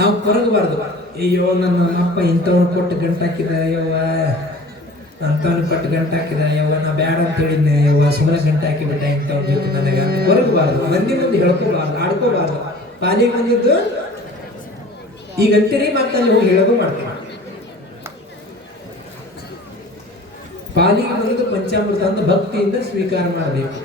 ನಾವು ಕೊರಗಬಾರ್ದು. ಅಯ್ಯೋ ನನ್ನ ಅಪ್ಪ ಇಂಥವ್ನು ಕೊಟ್ಟು ಗಂಟಾಕಿದ ಯವ್ವ, ಅಂಥವ್ನು ಕೊಟ್ಟು ಗಂಟಾಕಿದ ಯವ್ವ, ನಾ ಬ್ಯಾಡ ಅಂತ ಹೇಳಿದ್ನೆ ಯವ್ವ, ಸುಮ್ಮನೆ ಗಂಟೆ ಹಾಕಿಬಿಟ್ಟ ಇಂಥವ್ನ ಜೊತೆ ನನಗೆ ಅಂತ ಕೊರಗಬಾರ್ದು. ಮಂದಿ ಮುಂದೆ ಹೇಳ್ಕೋಬಾರ್ದು, ಆಡ್ಕೋಬಾರ್ದು. ಪಾಲಿಗೆ ಬಂದಿದ್ದು ಈಗ ಅಂತೀರಿ, ಮತ್ತೆ ಅಲ್ಲಿ ಹೋಗಿ ಹೇಳೋದು ಮಾಡ್ತೀವಿ. ಪಾಲಿಗೆ ಬಂದು ಪಂಚಾಮೃತ ಅಂತ ಭಕ್ತಿಯಿಂದ ಸ್ವೀಕಾರ ಮಾಡಬೇಕು.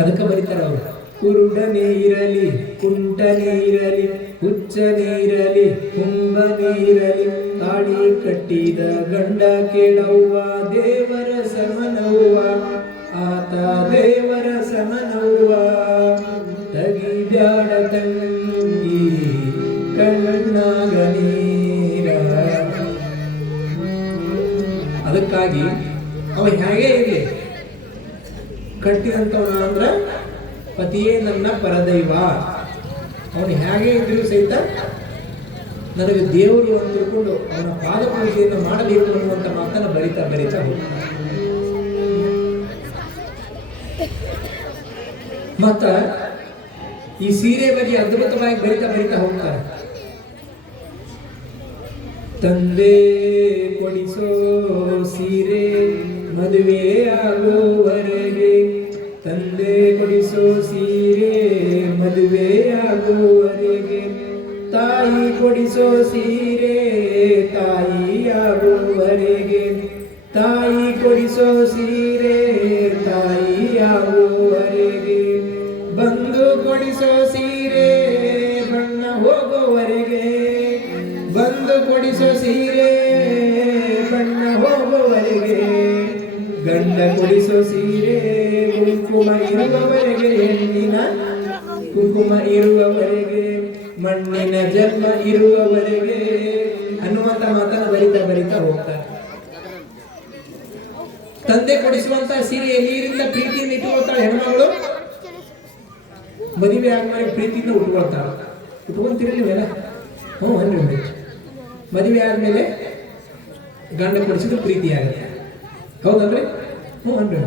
ಅದಕ್ಕೆ ಬರೀತಾರೆ ಅವರು, ಕುರುಡನೇ ಇರಲಿ, ಕುಂಟನೇ ಇರಲಿ, ಹುಚ್ಚನೇ ಇರಲಿ, ಕುಂಭನೇ ಇರಲಿ, ತಾಳಿ ಕಟ್ಟಿದ ಗಂಡ ಕೇಳವ್ವ, ದೇವರ ಸಮನವ್ವ, ಆತ ದೇವರ ಸಮನವ್ವ, ತಗಿಬ್ಯಾಡ ತಂಗಿ ಕಣ್ಣಾಗ ನೀರ. ಅದಕ್ಕಾಗಿ ಅವ ಹೇಗೆ ಇರಲಿ, ಕಟ್ಟಿದಂಥವನ ಅಂದ್ರ ಪತಿಯೇ ನನ್ನ ಪರದೈವ, ಅವನು ಹೇಗೆ ಇದ್ರೂ ಸಹಿತ ನನಗೆ ದೇವರು ಅಂತ ತಿಳ್ಕೊಂಡು ಅವನ ಪಾದ ಪೂಜೆಯನ್ನು ಮಾಡಬೇಕು ಅನ್ನುವಂಥ ಮಾತನ್ನು ಬರಿತಾ ಬರಿತಾ ಹೋಗ್ತಾರೆ. ಮತ್ತ ಈ ಸೀರೆ ಬಗ್ಗೆ ಅದ್ಭುತವಾಗಿ ಬರಿತಾ ಬರಿತಾ ಹೋಗ್ತಾರೆ. ತಂದೆ ಕೊಡಿಸೋ ಸೀರೆ ಮದುವೆ ಆಗುವವರೆಗೆ, ತಂದೆ ಕೊಡಿಸೋ ಸೀರೆ ಮದುವೆ ಆಗುವವರೆಗೆ, ತಾಯಿ ಕೊಡಿಸೋ ಸೀರೆ ತಾಯಿ ಆಗುವವರೆಗೆ, ತಾಯಿ ಕೊಡಿಸೋ ಸೀರೆ ತಾಯಿ ಆಗುವವರೆಗೆ, ಬಂದು ಕೊಡಿಸೋ ಸೀರೆ ಬಣ್ಣ ಹೋಗುವವರೆಗೆ, ಬಂದು ಕೊಡಿಸೋ ಸೀರೆ ಬಣ್ಣ ಹೋಗುವವರೆಗೆ, ಗಂಡ ಕೊಡಿಸೋ ಸೀರೆ ಕುಂಕುಮ ಇರುವವರೆಗೆ, ಹೆಣ್ಣಿನ ಕುಂಕುಮ ಇರುವವರೆಗೆ, ಮಣ್ಣಿನ ಜನ್ಮ ಇರುವವರೆಗೆ ಅನ್ನುವಂತ ಮಾತನ್ನು ಬರಿತಾ ಬರಿತಾ ಹೋಗ್ತಾರೆ. ತಂದೆ ಕೊಡಿಸುವಂತ ಸೀರೆ ನೀರಿಂದ ಪ್ರೀತಿಯಿಂದ ಇಟ್ಟುಕೊಳ್ತಾಳೆ ಹೆಣ್ಮಗಳು. ಮದುವೆ ಆದ್ಮೇಲೆ ಪ್ರೀತಿಯಿಂದ ಉಟ್ಕೊಳ್ತಾಳೆ. ಉಟ್ಕೊಂತೀರಿ ನೀವೆಲ್ಲ? ಹ್ಞೂ ಅನ್ರಿ. ಮದುವೆ ಆದ್ಮೇಲೆ ಗಂಡ ಕೊಡಿಸಿದ್ರು ಪ್ರೀತಿ ಆಗುತ್ತೆ, ಹೌದಲ್ರಿ? ಹ್ಞೂ ಅನ್ರಿ.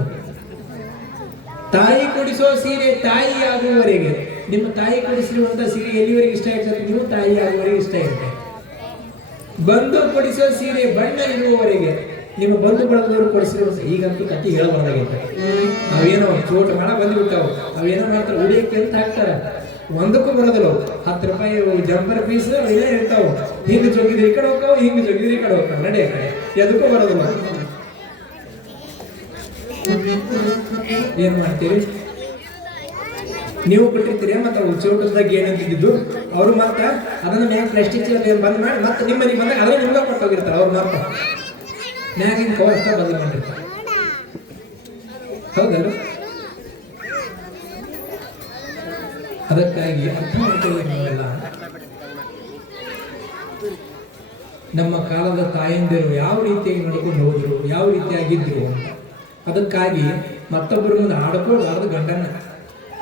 ತಾಯಿ ಕೊಡಿಸೋ ಸೀರೆ ತಾಯಿ ಆಗುವವರೆಗೆ, ನಿಮ್ಮ ತಾಯಿ ಕೊಡಿಸಿರುವಂತ ಸೀರೆ ಎಲ್ಲಿವರೆಗೆ ಇಷ್ಟ ಇರ್ತದೆ, ನೀವು ತಾಯಿ ಆಗುವವರೆಗೆ ಇಷ್ಟ ಇರುತ್ತೆ. ಬಂಧು ಕೊಡಿಸೋ ಸೀರೆ ಬಣ್ಣ ಇರುವವರೆಗೆ, ನಿಮ್ಮ ಬಂಧು ಬಳಗದವರು ಕೊಡಿಸಿರುವ, ಈಗಂತೂ ಕತ್ತಿ ಹೇಳಬಾರ್ದಾಗೈತೆ. ಅವೇನೋ ಚೋಟ ಮಾಡ ಬಂದ್ಬಿಟ್ಟಾವು, ಅವೇನೋ ಮಾಡ್ತಾರೆ ಉಡಿಯಕ್ಕೆ ಅಂತ ಹಾಕ್ತಾರೆ, ಒಂದಕ್ಕೂ ಬರೋದಿಲ್ಲ. 10 ರೂಪಾಯಿ ಜಂಪರ್ ಪೀಸ್ ಅವೇ ಇರ್ತಾವ. ಹಿಂಗ್ ಜೋಗಿದ್ರೆ ಈ ಕಡೆ ಹೋಗ್ತಾವ, ಹಿಂಗ್ ಜೋಗಿದ್ರೆ ಈ ಕಡೆ ಹೋಗ್ತಾವ, ನಡೆ ಕಡೆ ಎದಕ್ಕೂ ಬರೋದಿಲ್ಲ. ಏನ್ ಮಾಡ್ತೀರಿ ನೀವು? ಕೊಟ್ಟಿರ್ತೀರಿ ಮತ್ತೆ ಅವ್ರು ಚೋಟದಾಗ ಏನಂತಿದ್ದು ಅವರು ಮತ್ತೆ ಅದನ್ನ ಮ್ಯಾಗ ಪ್ಲಾಸ್ಟಿಕ್ ಬಂದ್ ಮಾಡಿ ಮತ್ತೆ ನಿಮ್ಮ ಮನೆಗೆ ಬಂದಾಗ ಅದನ್ನ ನಿಮ್ಗೆ ಕೊಟ್ಟೋಗಿರ್ತಾರೆ. ಅವ್ರು ಮತ್ತೆ ಮ್ಯಾಗಿನ ಕವರ್ ಅಷ್ಟ ಬದಲು ಮಾಡಿರ್ತಾರೆ, ಹೌದಲ್ಲ? ಅದಕ್ಕಾಗಿ ಅರ್ಥ ಮಾಡ್ಕೊಳ್ಳೋದಿಲ್ಲ. ನಮ್ಮ ಕಾಲದ ತಾಯಂದಿರು ಯಾವ ರೀತಿಯಾಗಿ ನಡ್ಕೊಂಡು ಹೋದ್ರು, ಯಾವ ರೀತಿಯಾಗಿದ್ರು ಅಂತ. ಅದಕ್ಕಾಗಿ ಮತ್ತೊಬ್ಬರ ಮುಂದೆ ಆಡ್ಕೋಬಾರ್ದು ಗಂಡನ್ನ,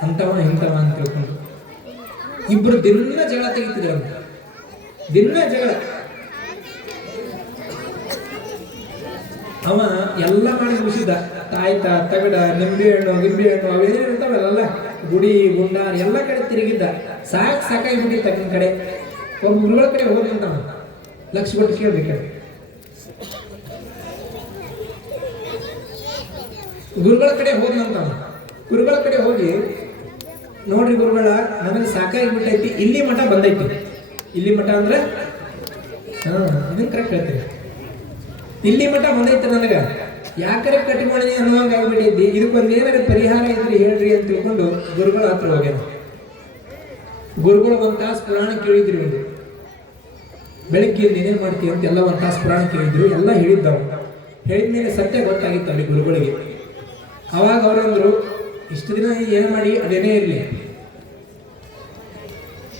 ಅಂತವ ಇಂಥವ ಅಂತ ತಿಳ್ಕೊಂಡು. ಇಬ್ರು ದಿನ ಜಗಳ ತೆಗಿತಿದ್ರು ಅಂತ, ದಿನ ಜಗಳ. ಅವ ಎಲ್ಲ ಮಾಡಿ ಮುಗಿಸಿದ, ತಾಯ್ತ ತಗಡ ನಿಂಬೆ ಹಣ್ಣು ಗಿಂಬೆ ಹಣ್ಣು ಅವೇನೇ ಇರ್ತಾವಲ್ಲ, ಗುಡಿ ಗುಂಡ ಎಲ್ಲ ಕಡೆ ತಿರುಗಿದ್ದ. ಸಾಕಾಗಿ ಬಿಟ್ಟಿತ್ತು ತಕ್ಕಿನ ಕಡೆ. ಒಬ್ಬ ಗುರುಗಳ ಕಡೆ ಹೋದಂತಾವ, ಲಕ್ಷ ಕೊಟ್ಟು ಕೇಳ್ಬೇಕು. ಗುರುಗಳ ಕಡೆ ಹೋದಂತಾವ. ಗುರುಗಳ ಕಡೆ ಹೋಗಿ, ನೋಡ್ರಿ ಗುರುಗಳ, ನನಗೆ ಸಾಕಾಗಿ ಬಿಟ್ಟೈತಿ, ಇಲ್ಲಿ ಮಠ ಬಂದೈತಿ. ಇಲ್ಲಿ ಮಠ ಅಂದ್ರೆ ಇದನ್ನ ಕರೆಕ್ಟ್ ಹೇಳ್ತೀವಿ. ಇಲ್ಲಿ ಮಠ ಬಂದೈತೆ, ನನಗ ಯಾಕರೆ ಕಟ್ಟಿ ಮಾಡಿ ಅನ್ನುವಂಗ ಆಗ್ಬಿಟ್ಟೈತಿ. ಇದಕ್ಕೊಂದು ಏನಾರ ಪರಿಹಾರ ಇದ್ರೆ ಹೇಳ್ರಿ ಅಂತ ತಿಳ್ಕೊಂಡು ಗುರುಗಳ ಹತ್ರ ಹೋಗ್ಯಾನ. ಗುರುಗಳು 1 ತಾಸು ಪುರಾಣ ಕೇಳಿದ್ರಿ. ಒಂದು ಬೆಳಗ್ಗೆ ಏನೇನ್ ಮಾಡ್ತೀವಿ ಅಂತ ಎಲ್ಲ 1 ತಾಸು ಪುರಾಣ ಕೇಳಿದ್ರು, ಎಲ್ಲ ಹೇಳಿದ್ದವು. ಹೇಳಿದ್ಮೇಲೆ ಸತ್ಯ ಗೊತ್ತಾಗಿತ್ತು ಅಲ್ಲಿ ಗುರುಗಳಿಗೆ. ಅವಾಗ ಅವರಂದ್ರು, ಇಷ್ಟು ದಿನ ಏನು ಮಾಡಿ ಅದೇನೇ ಇರಲಿ,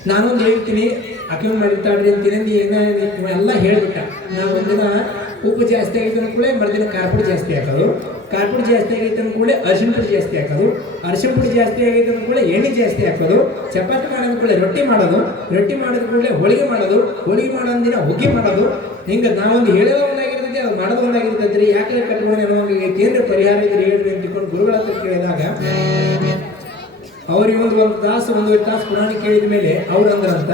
ನಾನೊಂದು ಹೇಳ್ತೀನಿ, ಅಕ್ಕಿನ ಮಾಡಿರ್ತಾಳ್ರಿ ಅಂತೀನಿ, ಎಲ್ಲ ಹೇಳ್ಬಿಟ್ಟ. ನಾವು ಒಂದಿನ ಉಪ್ಪು ಜಾಸ್ತಿ ಆಗೈತೆ ಕೂಡ ಮರುದಿನ ಕಾರ್ಪುಡಿ ಜಾಸ್ತಿ ಹಾಕೋದು, ಕಾರ್ಪುಡಿ ಜಾಸ್ತಿ ಆಗೈತೆ ಕೂಡ ಅರಿಶಿನ ಪುಡಿ ಜಾಸ್ತಿ ಹಾಕೋದು, ಅರಿಶಿನ ಪುಡಿ ಜಾಸ್ತಿ ಆಗೈತೆ ಕೂಡ ಎಣ್ಣೆ ಜಾಸ್ತಿ ಹಾಕೋದು, ಚಪಾತಿ ಮಾಡೋದು ಕೂಡ ರೊಟ್ಟಿ ಮಾಡೋದು, ರೊಟ್ಟಿ ಮಾಡಿದ ಕೂಡಲೇ ಹೋಳಿಗೆ ಮಾಡೋದು, ಹೋಳಿಗೆ ಮಾಡೋ ದಿನ ಹುಗ್ಗಿ ಮಾಡೋದು. ಹಿಂಗೆ ನಾವೊಂದು ಹೇಳೋದು ಒಂದಾಗಿರ್ತೈತಿ, ಅದು ಮಾಡೋದು ಒಂದಾಗಿರ್ತೈತಿ. ಯಾಕೆ ಕಟ್ಕೊಂಡು ಅನ್ನೋ ಕೇಂದ್ರ ಪರಿಹಾರ ಇದ್ರೆ ಹೇಳ್ರಿ ಅಂತ ತಿಳ್ಕೊಂಡು ಗುರುಗಳ ಹತ್ರ ಕೇಳಿದಾಗ ಅವ್ರಿಗೆ 1 ತಾಸು 1.5 ತಾಸು ಪುರಾಣ ಕೇಳಿದ ಮೇಲೆ ಅವ್ರು ಅಂದ್ರಂತ,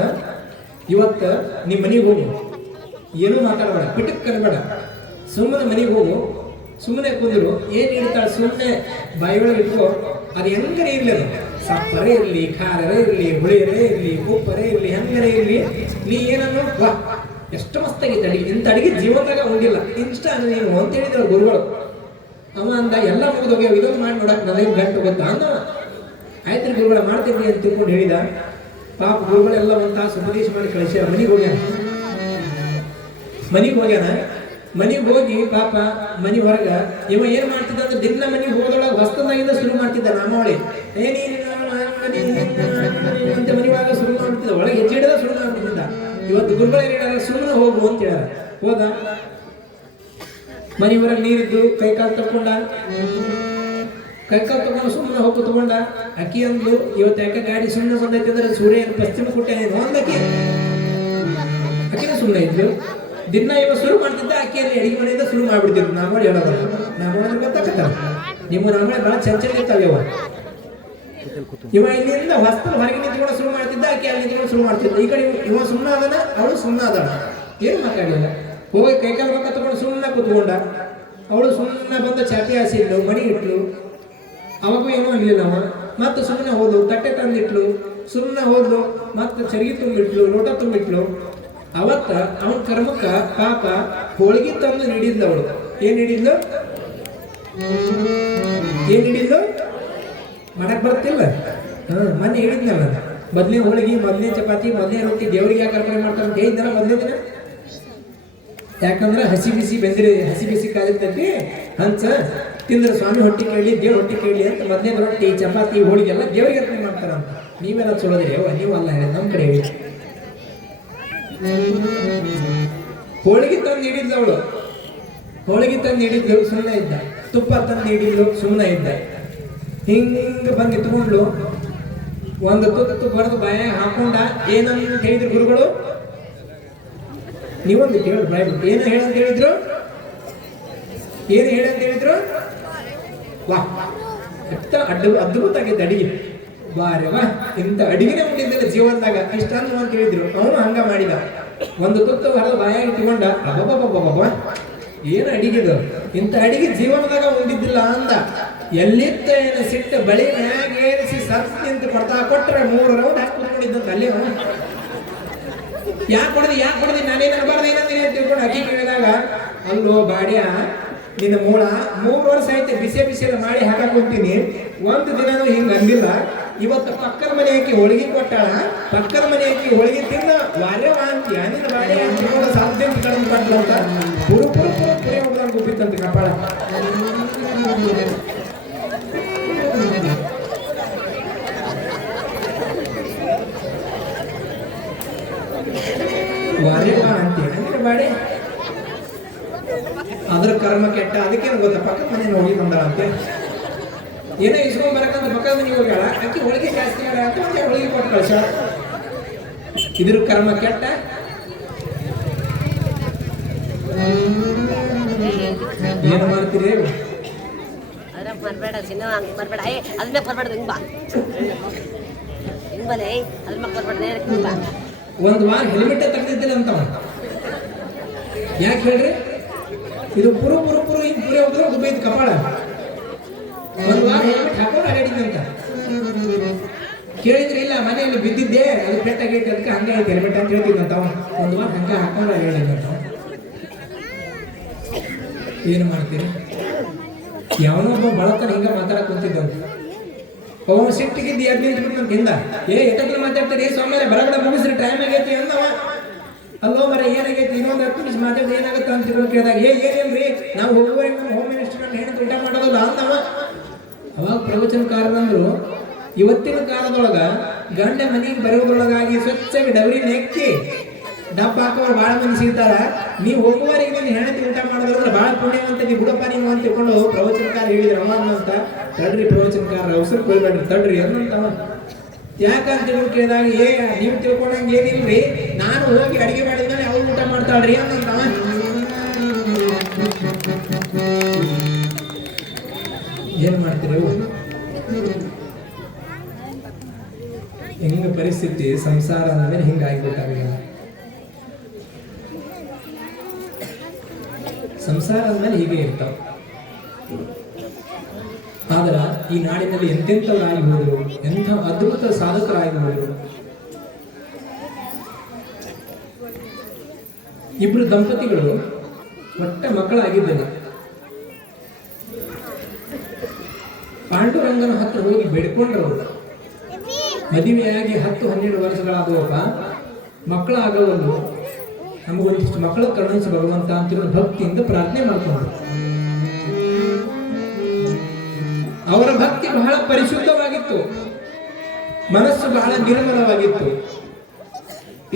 ಇವತ್ತು ನಿಮ್ಮ ಮನೆಗೆ ಹೋಗು, ಏನೂ ಮಾತಾಡಬೇಡ, ಪಿಟಕ್ ಕನ್ಬೇಡ, ಸುಮ್ಮನೆ ಮನೆಗೆ ಹೋಗು, ಸುಮ್ಮನೆ ಕುಂದ್ರು. ಏನ್ ಹೇಳ್ತಾಳೆ ಸುಮ್ಮನೆ ಬಾಯಿಯೊಳಗೆ ಇಟ್ಕೋ. ಅದು ಹೆಂಗರೇ ಇರಲಿ, ಅದು ಸಪ್ಪರೇ ಇರಲಿ, ಖಾರರೇ ಇರಲಿ, ಹುಳಿಯರೇ ಇರಲಿ, ಉಪ್ಪರೇ ಇರಲಿ, ಹೆಂಗರೇ ಇರಲಿ, ನೀ ಏನನ್ನು ವಾ ಎಷ್ಟು ಮಸ್ತಾಗಿತ್ತು ಅಡಿಗೆ, ಇಂಥ ಅಡಿಗೆ ಜೀವನದಾಗ ಉಂಡಿಲ್ಲ, ಇಷ್ಟ ನೀವು ಅಂತ ಹೇಳಿದ್ರು ಗುರುಗಳು. ಅವ ಅಂದ ಎಲ್ಲ ಮುಗಿದೋಗ್ಯಾವ, ಇದೊಂದು ಮಾಡಿ ನೋಡಕ್ ನನಗೆ ಗಂಟು ಗೊತ್ತಾ ಅಂದ. ಆಯ್ತು ಗುರುಗಳ ಮಾಡ್ತಿದ್ವಿ ಅಂತ ತಿಳ್ಕೊಂಡು ಹೇಳಿದ. ಪಾಪ ಗುರುಗಳೆಲ್ಲ ಒಂದು ತಾಸು ಉಪದೇಶ ಮಾಡಿ ಕಳಿಸ್ಯಾರ. ಮನೆಗೆ ಹೋಗ್ಯಾನ, ಮನೆಗೆ ಹೋಗಿ ಪಾಪ ಮನೆ ಹೊರಗ ಇವ ಏನ್ ಮಾಡ್ತಿದ್ದ ಅಂದ್ರೆ ದಿನ ಮನೆಗೆ ಹೋಗೋದೊಳಗೆ ಹೊಸದಾಗಿಂದ ಶುರು ಮಾಡ್ತಿದ್ದ ನಾಮಾವಳಿ ಅಂತ ಮನೆ ಒಳಗ ಶುರು ಮಾಡ್ತಿದ್ದ, ಒಳಗೆ ಹೆಜ್ಜೆ ಹಿಡಿದ ಶುರು ಮಾಡ್ತಿದ್ದ. ಇವತ್ತು ಗುರುಗಳು ಏನ್ ಸುಮ್ಮನೆ ಹೋಗು ಅಂತ ಹೇಳ್ಯಾರ. ಹೋದ ಮನೆ ಹೊರಗೆ ನೀರಿದ್ದು ಕೈಕಾಲು ತಕೊಂಡ ಸುಮ್ಮನೆ ಹೋಗಿ ಕುತ್ಕೊಂಡ. ಅಕ್ಕಿ ಅಂದ್ಲು, ಇವತ್ತು ಯಾಕೆ ಗಾಡಿ ಸುಮ್ಮನೆ ಬಂದೈತಿ ಅಂದ್ರೆ ಸೂರ್ಯ ಪಶ್ಚಿಮ ಕೊಟ್ಟೇನೇನು ಅಂದಕ್ಕಿ. ಅಕ್ಕಿನ ಸುಮ್ಮನೆ ಇದ್ಲು. ದಿನ ಇವ ಶುರು ಮಾಡ್ತಿದ್ದ, ಅಕ್ಕಿಯಲ್ಲಿ ಅಡಿಗೆ ಮನೆಯಿಂದ ಶುರು ಮಾಡ್ಬಿಡ್ತಿದ್ರು. ನಾಮಳಿ ಹೇಳೋದು ನಾಮಳಿ ಗೊತ್ತಾಗತ್ತ, ನಿಮ್ಮ ನಾಮಳಿ ಬಹಳ ಚಂಚಲ ಇರ್ತಾವೆ. ಇವ ಇಲ್ಲಿಂದ ಹೊಸ್ತ ಹೊರಗೆ ನಿಂತ್ಕೊಂಡು ಶುರು ಮಾಡ್ತಿದ್ದ, ಅಕ್ಕಿ ಅಲ್ಲಿ ನಿಂತ್ಕೊಂಡು ಶುರು ಮಾಡ್ತಿದ್ದ. ಈ ಕಡೆ ಇವ ಸುಮ್ಮನೆ ಅದನ, ಅವಳು ಸುಮ್ಮನೆ ಅದಾಳ, ಏನು ಮಾತಾಡಲಿಲ್ಲ. ಹೋಗಿ ಕೈಕಾಲು ರೊಕ್ಕ ತಗೊಂಡು ಸುಮ್ಮನೆ ಕುತ್ಕೊಂಡ. ಅವಳು ಸುಮ್ಮನೆ ಬಂದ ಚಾಪಿ ಹಾಸಿದ್ಲು, ಮಣಿ ಇಟ್ಲು, ಅವಾಗೂ ಏನೂ ಆಗಲಿಲ್ಲ. ಅವ ಮತ್ತೆ ಸುಮ್ಮನೆ ಹೋದ್ಲು, ತಟ್ಟೆ ತಂದಿಟ್ಲು, ಸುಮ್ಮನೆ ಹೋದ್ಲು, ಮತ್ತೆ ಚರಿಗೆ ತುಂಬಿಟ್ಲು, ಲೋಟ ತುಂಬಿಟ್ಲು. ಅವತ್ತ ಅವನ ಕರ್ಮಕ್ಕ ಪಾಪ ಹೋಳಿಗೆ ತಂದು ನೀಡಿದ್ಲು. ಅವಳು ಏನ್ ನೀಡಿದ್ಲು ಮಾಡಕ್ ಬರ್ತಿಲ್ಲ. ಮೊನ್ನೆ ಹೇಳಿದ್ನಲ್ಲ, ಮೊದ್ಲೇ ಹೋಳಿಗೆ, ಮೊದ್ಲೇ ಚಪಾತಿ, ಮೊದ್ಲೇ ರೊಟ್ಟಿ ದೇವರಿಗೆ ಯಾಕೆ ಅರ್ಪಣೆ ಮಾಡ್ತಾರೆ ಅಂತ ಹೇಳಿದ್ನಲ್ಲ ಮೊದ್ಲೇ ದಿನ. ಯಾಕಂದ್ರೆ ಹಸಿ ಬಿಸಿ ಕಾಲಿರ್ತೈತಿ, ಹಂಚ ತಿಂದ್ರೆ ಸ್ವಾಮಿ ಹೊಟ್ಟಿ ಕೇಳಿ, ದೇವ್ರ ಹೊಟ್ಟಿ ಕೇಳಿ ಅಂತ ಮೊದ್ಲೇ ರೊಟ್ಟಿ ಚಪಾತಿ ಹೋಳಿಗೆ ಎಲ್ಲ ದೇವರಿಗೆ ಅರ್ಪಣೆ ಮಾಡ್ತಾರಂತ. ನೀವೆಲ್ಲ ಸುಳೋದ್ರಿ, ನೀವು ಅಲ್ಲ ಹೇಳಿ, ನಮ್ಮ ಕಡೆ ಹೇಳಿ. ಹೋಳಿಗೆ ತಂದು ನೀಡಿದ್ಲು ಅವಳು, ಹೋಳಿಗೆ ತಂದು ನೀಡಿದ್ಲು, ಸುಮ್ಮನೆ ಇದ್ದ. ತುಪ್ಪ ತಂದು ನೀಡಿದ್ಲು, ಸುಮ್ಮನೆ ಇದ್ದ. ಹಿಂಗ ಬಂದು ಇಟ್ಕೊಂಡ್ಲು, ಒಂದು ತುತ್ತು ಬರೆದು ಬಾಯ ಹಾಕೊಂಡ. ಏನಂತ ಹೇಳಿದ್ರು ಗುರುಗಳು? ನೀವೊಂದು ಕೇಳಿದ್ರು ಬಾಯ್ ಬಿಟ್ಟು ಏನು ಹೇಳಂತ ಹೇಳಿದ್ರು? ವಾ ಅದ್ಭುತ ಆಗಿದ್ದ ಅಡಿಗೆ. ಬಾರೆ ವಾ, ಇಂಥ ಅಡಿಗೆನೆ ಉಂಡಿದ್ದಿಲ್ಲ ಜೀವನದಾಗ ಇಷ್ಟನ್ನು ಅಂತ ಹೇಳಿದ್ರು. ಅವನು ಹಂಗ ಮಾಡಿದ. ಒಂದು ತುತ್ತು ಹೊರದು ಬಾಯ ಇಟ್ಕೊಂಡ. ಅಬ್ಬಬ್ಬಬ್ಬಬ್ಬ, ಏನು ಅಡಿಗೆದು, ಇಂಥ ಅಡಿಗೆ ಜೀವನದಾಗ ಉಂಡಿದ್ದಿಲ್ಲ ಅಂದ. ಎಲ್ಲಿತ್ತ ಏನು ಸಿಟ್ಟು ಬಳಿ ಮ್ಯಾಗ ಏರಿಸಿ ಸರ್ಸ್ ನಿಂತು ಕೊಡ್ತಾ ಕೊಟ್ರೆ 3 ರೌಂಡ್ ಹಾಕಿ ಕುತ್ಕೊಂಡಿದ್ದಂತ ಅಲ್ಲಿ. ಯಾಕೆ ಕೊಡದಿ ನಾನೇನು ಅನ್ಬಾರ್ದು ಏನಂತೀನಿ ಅಂತ ತಿಳ್ಕೊಂಡು ಅಕ್ಕಿ ಕೇಳಿದಾಗ, ಅಲ್ಲೋ ಬಾಡ್ಯ ನಿನ್ನ ಮೂಳ 3 ವರ್ಷ ಆಯ್ತು ಬಿಸಿ ಮಾಡಿ ಹಾಕೊಂತೀನಿ, ಒಂದು ದಿನನೂ ಹಿಂಗ ಅಂದಿಲ್ಲ. ಇವತ್ತು ಪಕ್ಕದ ಮನೆ ಹಾಕಿ ಹೋಳಿಗೆ ಕೊಟ್ಟಾಳ, ಪಕ್ಕದ ಮನೆ ಹಾಕಿ ಹೋಳಿಗೆ ತಿನ್ನ ವಾರ್ಯವ ಅಂತೀಯ ನಿನ್ನ ಬಾಡ್ಯ ಅಂತ ಸಾಧ್ಯ ಕಡಿಮೆ ಪಟ್ಲು ಅಂತ ಪುರು ಹೋಗ್ದಂಗೆ ಗುಬ್ಬಿತ್ತಂತ ಕಪಾಳ. ವಾರ್ಯವ ಅಂತೀಯ ನಿನ್ನ ಬಾಡೆ, ಅದ್ರ ಕರ್ಮ ಕೆಟ್ಟ. ಅದಕ್ಕೇನು ಗೊತ್ತಾ, ಪಕ್ಕದ ಮನೆ ಹೋಗಿ ಬಂದಾಳಂತೆ, ಏನೋ ಇಸ್ಕೊಂಡ್ ಬರಕಂತ ಪಕ್ಕದ ಮನೆಗೆ ಹೋಗ್ಯಾಳ. ಅಕ್ಕಿ ಹೋಳಿಗೆ ಜಾಸ್ತಿ ಅಂತ ಮತ್ತೆ ಹೋಳಿಗೆ ಕೊಟ್ಟು ಕಳ್ಸ. ಇದ್ರ ಕರ್ಮ ಕೆಟ್ಟ. ಏನು ಮಾಡ್ತೀರಿ? ಒಂದು ವಾರ ಹೆಲ್ಮೆಟ್ ತೆಗೆದಿದ್ದಿಲ್ಲ ಅಂತವ. ಯಾಕೆ ಹೇಳ್ರಿ? ಇದು ಪುರು ಹಿಂಗೆ ಹೋದ್ರೆ ದುಬೈದ ಕಪಾಳ. ಒಂದು ವಾರ ಹೆಲ್ಮೆಟ್ ಹಾಕೊಂಡು ಅಡ್ಯಾಡಿದ್ದಂತ ಕೇಳಿದ್ರೆ, ಇಲ್ಲ ಮನೆಯಲ್ಲಿ ಬಿದ್ದಿದ್ದೆ, ಅದು ಪೆಟ್ಟಾಗೈತೆ, ಅದಕ್ಕೆ ಹಂಗೆ ಐತೆ ಹೆಲ್ಮೆಟ್ ಅಂತ ಹೇಳ್ತಿದ್ದಂತ. ಒಂದು ವಾರ ಹಂಗೆ ಹಾಕೊಂಡು ಅಡ್ಯಾಡಿದ್ದಂತ. ಏನು ಮಾಡ್ತೀರಿ? ಯಾವನೊಬ್ಬ ಬಳತನ ಹಿಂಗ ಮಾತಾಡಕ್ ಕುಂತಿದ್ದಂತ. ಅವನು ಸಿಟ್ಟಿಗಿದ್ದು ಎದ್ದು ನಿಂತ್ಬಿಟ್ಟು ನಮ್ಗೆ ಹಿಂದ, ಎಷ್ಟೊತ್ತಿಗೆ ಮಾತಾಡ್ತಾರೆ ಸ್ವಾಮಿ, ಬರಬೇಡ ಮುಗಿಸ್ರಿ, ಟೈಮ್ ಆಗೈತಿ ಅಂದವ. ಅಲ್ಲೋ ಮರ ಏನಾಗೈತಿ, ಇನ್ನೊಂದು 10 ನಿಮಿಷ ಮಾತಾಡಿದ್ರೆ ಏನಾಗುತ್ತೆ ಅಂತ ಕೇಳಿದಾಗ, ಏನೇನ್ರಿ ನಾವು ಹೋಗುವ ನಮ್ಮ ಹೋಮ್ ಮಿನಿಸ್ಟರ್ ನಮ್ಮ ಹೆಣ್ಣು ಊಟ ಮಾಡೋದಲ್ಲ ಅಂದವ. ಅವಾಗ ಪ್ರವಚನಕಾರರಂದ್ರು, ಇವತ್ತಿನ ಕಾಲದೊಳಗ ಗಂಡ ಮನೆಗೆ ಬರೋದ್ರೊಳಗಾಗಿ ಸ್ವಚ್ಛಾಗಿ ಡವರಿ ನೆಕ್ಕಿ ಡಬ್ಬ ಹಾಕೋರು ಭಾಳ ಮಂದಿ ಸಿಗ್ತಾರ. ನೀವು ಹೋಗುವವರೆಗೆ ನೀನು ಹೆಣತಿ ಊಟ ಮಾಡೋದ್ರಂದ್ರೆ ಭಾಳ ಪುಣ್ಯವಂತ ನೀವು ಬಿಡಪ್ಪ ನೀವು ಅಂತ ತಿಳ್ಕೊಂಡು ಪ್ರವಚನಕಾರ ಹೇಳಿದ್ರು. ಅವ ಅಂತ ತಡ್ರಿ ಪ್ರವಚನಕಾರ ಅವಸರ ಕೊಯ್ಬೇಡ್ರಿ ತಡ್ರಿ ಅನ್ನಂತವ. ಯಾಕಂತ ತಿಳ್ಕೊಂಡು ಕೇಳಿದಾಗ, ನೀವು ತಿಳ್ಕೊಂಡಂಗೆ ಏನಿಲ್ರಿ, ನಾನು ಹೋಗಿ ಅಡಿಗೆ ಮಾಡಿದ್ಮೇಲೆ ಅವ್ರು ಊಟ ಮಾಡ್ತಾಳ್ರಿ ಅನ್ನಂತವ. ಏನ್ ಮಾಡ್ತೀರಿ? ಹೆಂಗ ಪರಿಸ್ಥಿತಿ ಸಂಸಾರ ಅಂದ್ರೆ ಹಿಂಗಾಗ್ಬಿಟ್ಟಾಗ ಸಂಸಾರ ಅಂದ್ಮೇಲೆ ಹೀಗೆ ಇರ್ತಾವ. ಆದ್ರ ಈ ನಾಡಿನಲ್ಲಿ ಎಂತೆಂಥವರಾಗಿ ಹೋದ್ರು, ಎಂಥ ಅದ್ಭುತ ಸಾಧಕರಾಗಿ ಹೋದ್ರು. ಇಬ್ರು ದಂಪತಿಗಳು ಒಟ್ಟ ಮಕ್ಕಳಾಗಿದ್ದಿಲ್ಲ. ಪಾಂಡುರಂಗನ ಹತ್ರ ಹೋಗಿ ಬೇಡ್ಕೊಂಡ್ರವರು. ಮದುವೆಯಾಗಿ 10-12 ವರ್ಷಗಳಾಗುವಪ್ಪ, ಮಕ್ಕಳಾಗವಲ್ಲ, ನಮಗೊಂದಿಷ್ಟು ಮಕ್ಕಳ ಕರುಣಿಸಿ ಭಗವಂತ ಅಂತಿರೋ ಭಕ್ತಿಯಿಂದ ಪ್ರಾರ್ಥನೆ ಮಾಡ್ಕೊಂಡ್ರು. ಅವರ ಭಕ್ತಿ ಬಹಳ ಪರಿಶುದ್ಧವಾಗಿತ್ತು, ಮನಸ್ಸು ಬಹಳ ನಿರ್ಮಲವಾಗಿತ್ತು.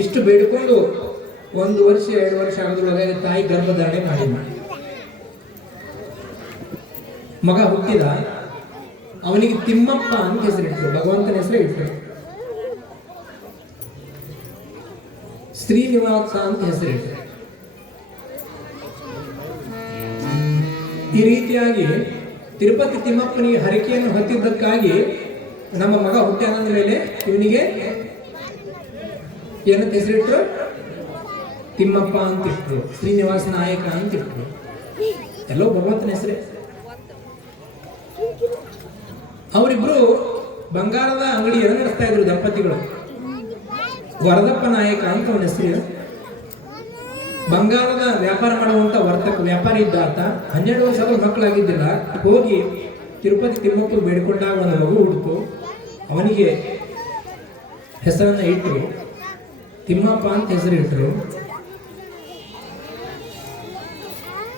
ಇಷ್ಟು ಬೇಡಿಕೊಂಡು 1 ವರ್ಷ 2 ವರ್ಷ ಆಗೋದ್ರೊಳಗೆ ತಾಯಿ ಗರ್ಭಧಾರಣೆ ಮಾಡಿದ. ಮಗ ಹುಟ್ಟಿದ. ಅವನಿಗೆ ತಿಮ್ಮಪ್ಪ ಅಂತ ಹೆಸರಿಟ್ರು, ಭಗವಂತನ ಹೆಸರೇ ಇಟ್ರು. ಶ್ರೀನಿವಾಸ ಅಂತ ಹೆಸರಿಟ್ರು. ಈ ರೀತಿಯಾಗಿ ತಿರುಪತಿ ತಿಮ್ಮಪ್ಪನಿಗೆ ಹರಕೆಯನ್ನು ಹೊತ್ತಿದ್ದಕ್ಕಾಗಿ ನಮ್ಮ ಮಗ ಹುಟ್ಟ್ಯಾನಂದ ಮೇಲೆ ಇವನಿಗೆ ಏನಂತ ಹೆಸರಿಟ್ರು? ತಿಮ್ಮಪ್ಪ ಅಂತಿಟ್ರು, ಶ್ರೀನಿವಾಸ ನಾಯಕ ಅಂತಿಟ್ರು. ಎಲ್ಲೋ ಭಗವಂತನ ಹೆಸರೇ. ಅವರಿಬ್ರು ಬಂಗಾರದ ಅಂಗಡಿಯನ್ನು ನಡೆಸ್ತಾ ಇದ್ರು ದಂಪತಿಗಳು. ವರದಪ್ಪ ನಾಯಕ ಅಂತ ಅವನ ಹೆಸರು. ಬಂಗಾರದ ವ್ಯಾಪಾರ ಮಾಡುವಂತ ವರ್ತಕ ವ್ಯಾಪಾರಿ ಇದ್ದ ಆತ. 12 ವರ್ಷದ ಮಕ್ಕಳಾಗಿದ್ದಿಲ್ಲ. ಹೋಗಿ ತಿರುಪತಿ ತಿಮ್ಮಪ್ಪ ಬೇಡಿಕೊಂಡಾಗ ಒಂದು ಮಗು ಹುಡುಕು. ಅವನಿಗೆ ಹೆಸರನ್ನ ಇಟ್ಟರು, ತಿಮ್ಮಪ್ಪ ಅಂತ ಹೆಸರು ಇಟ್ಟರು.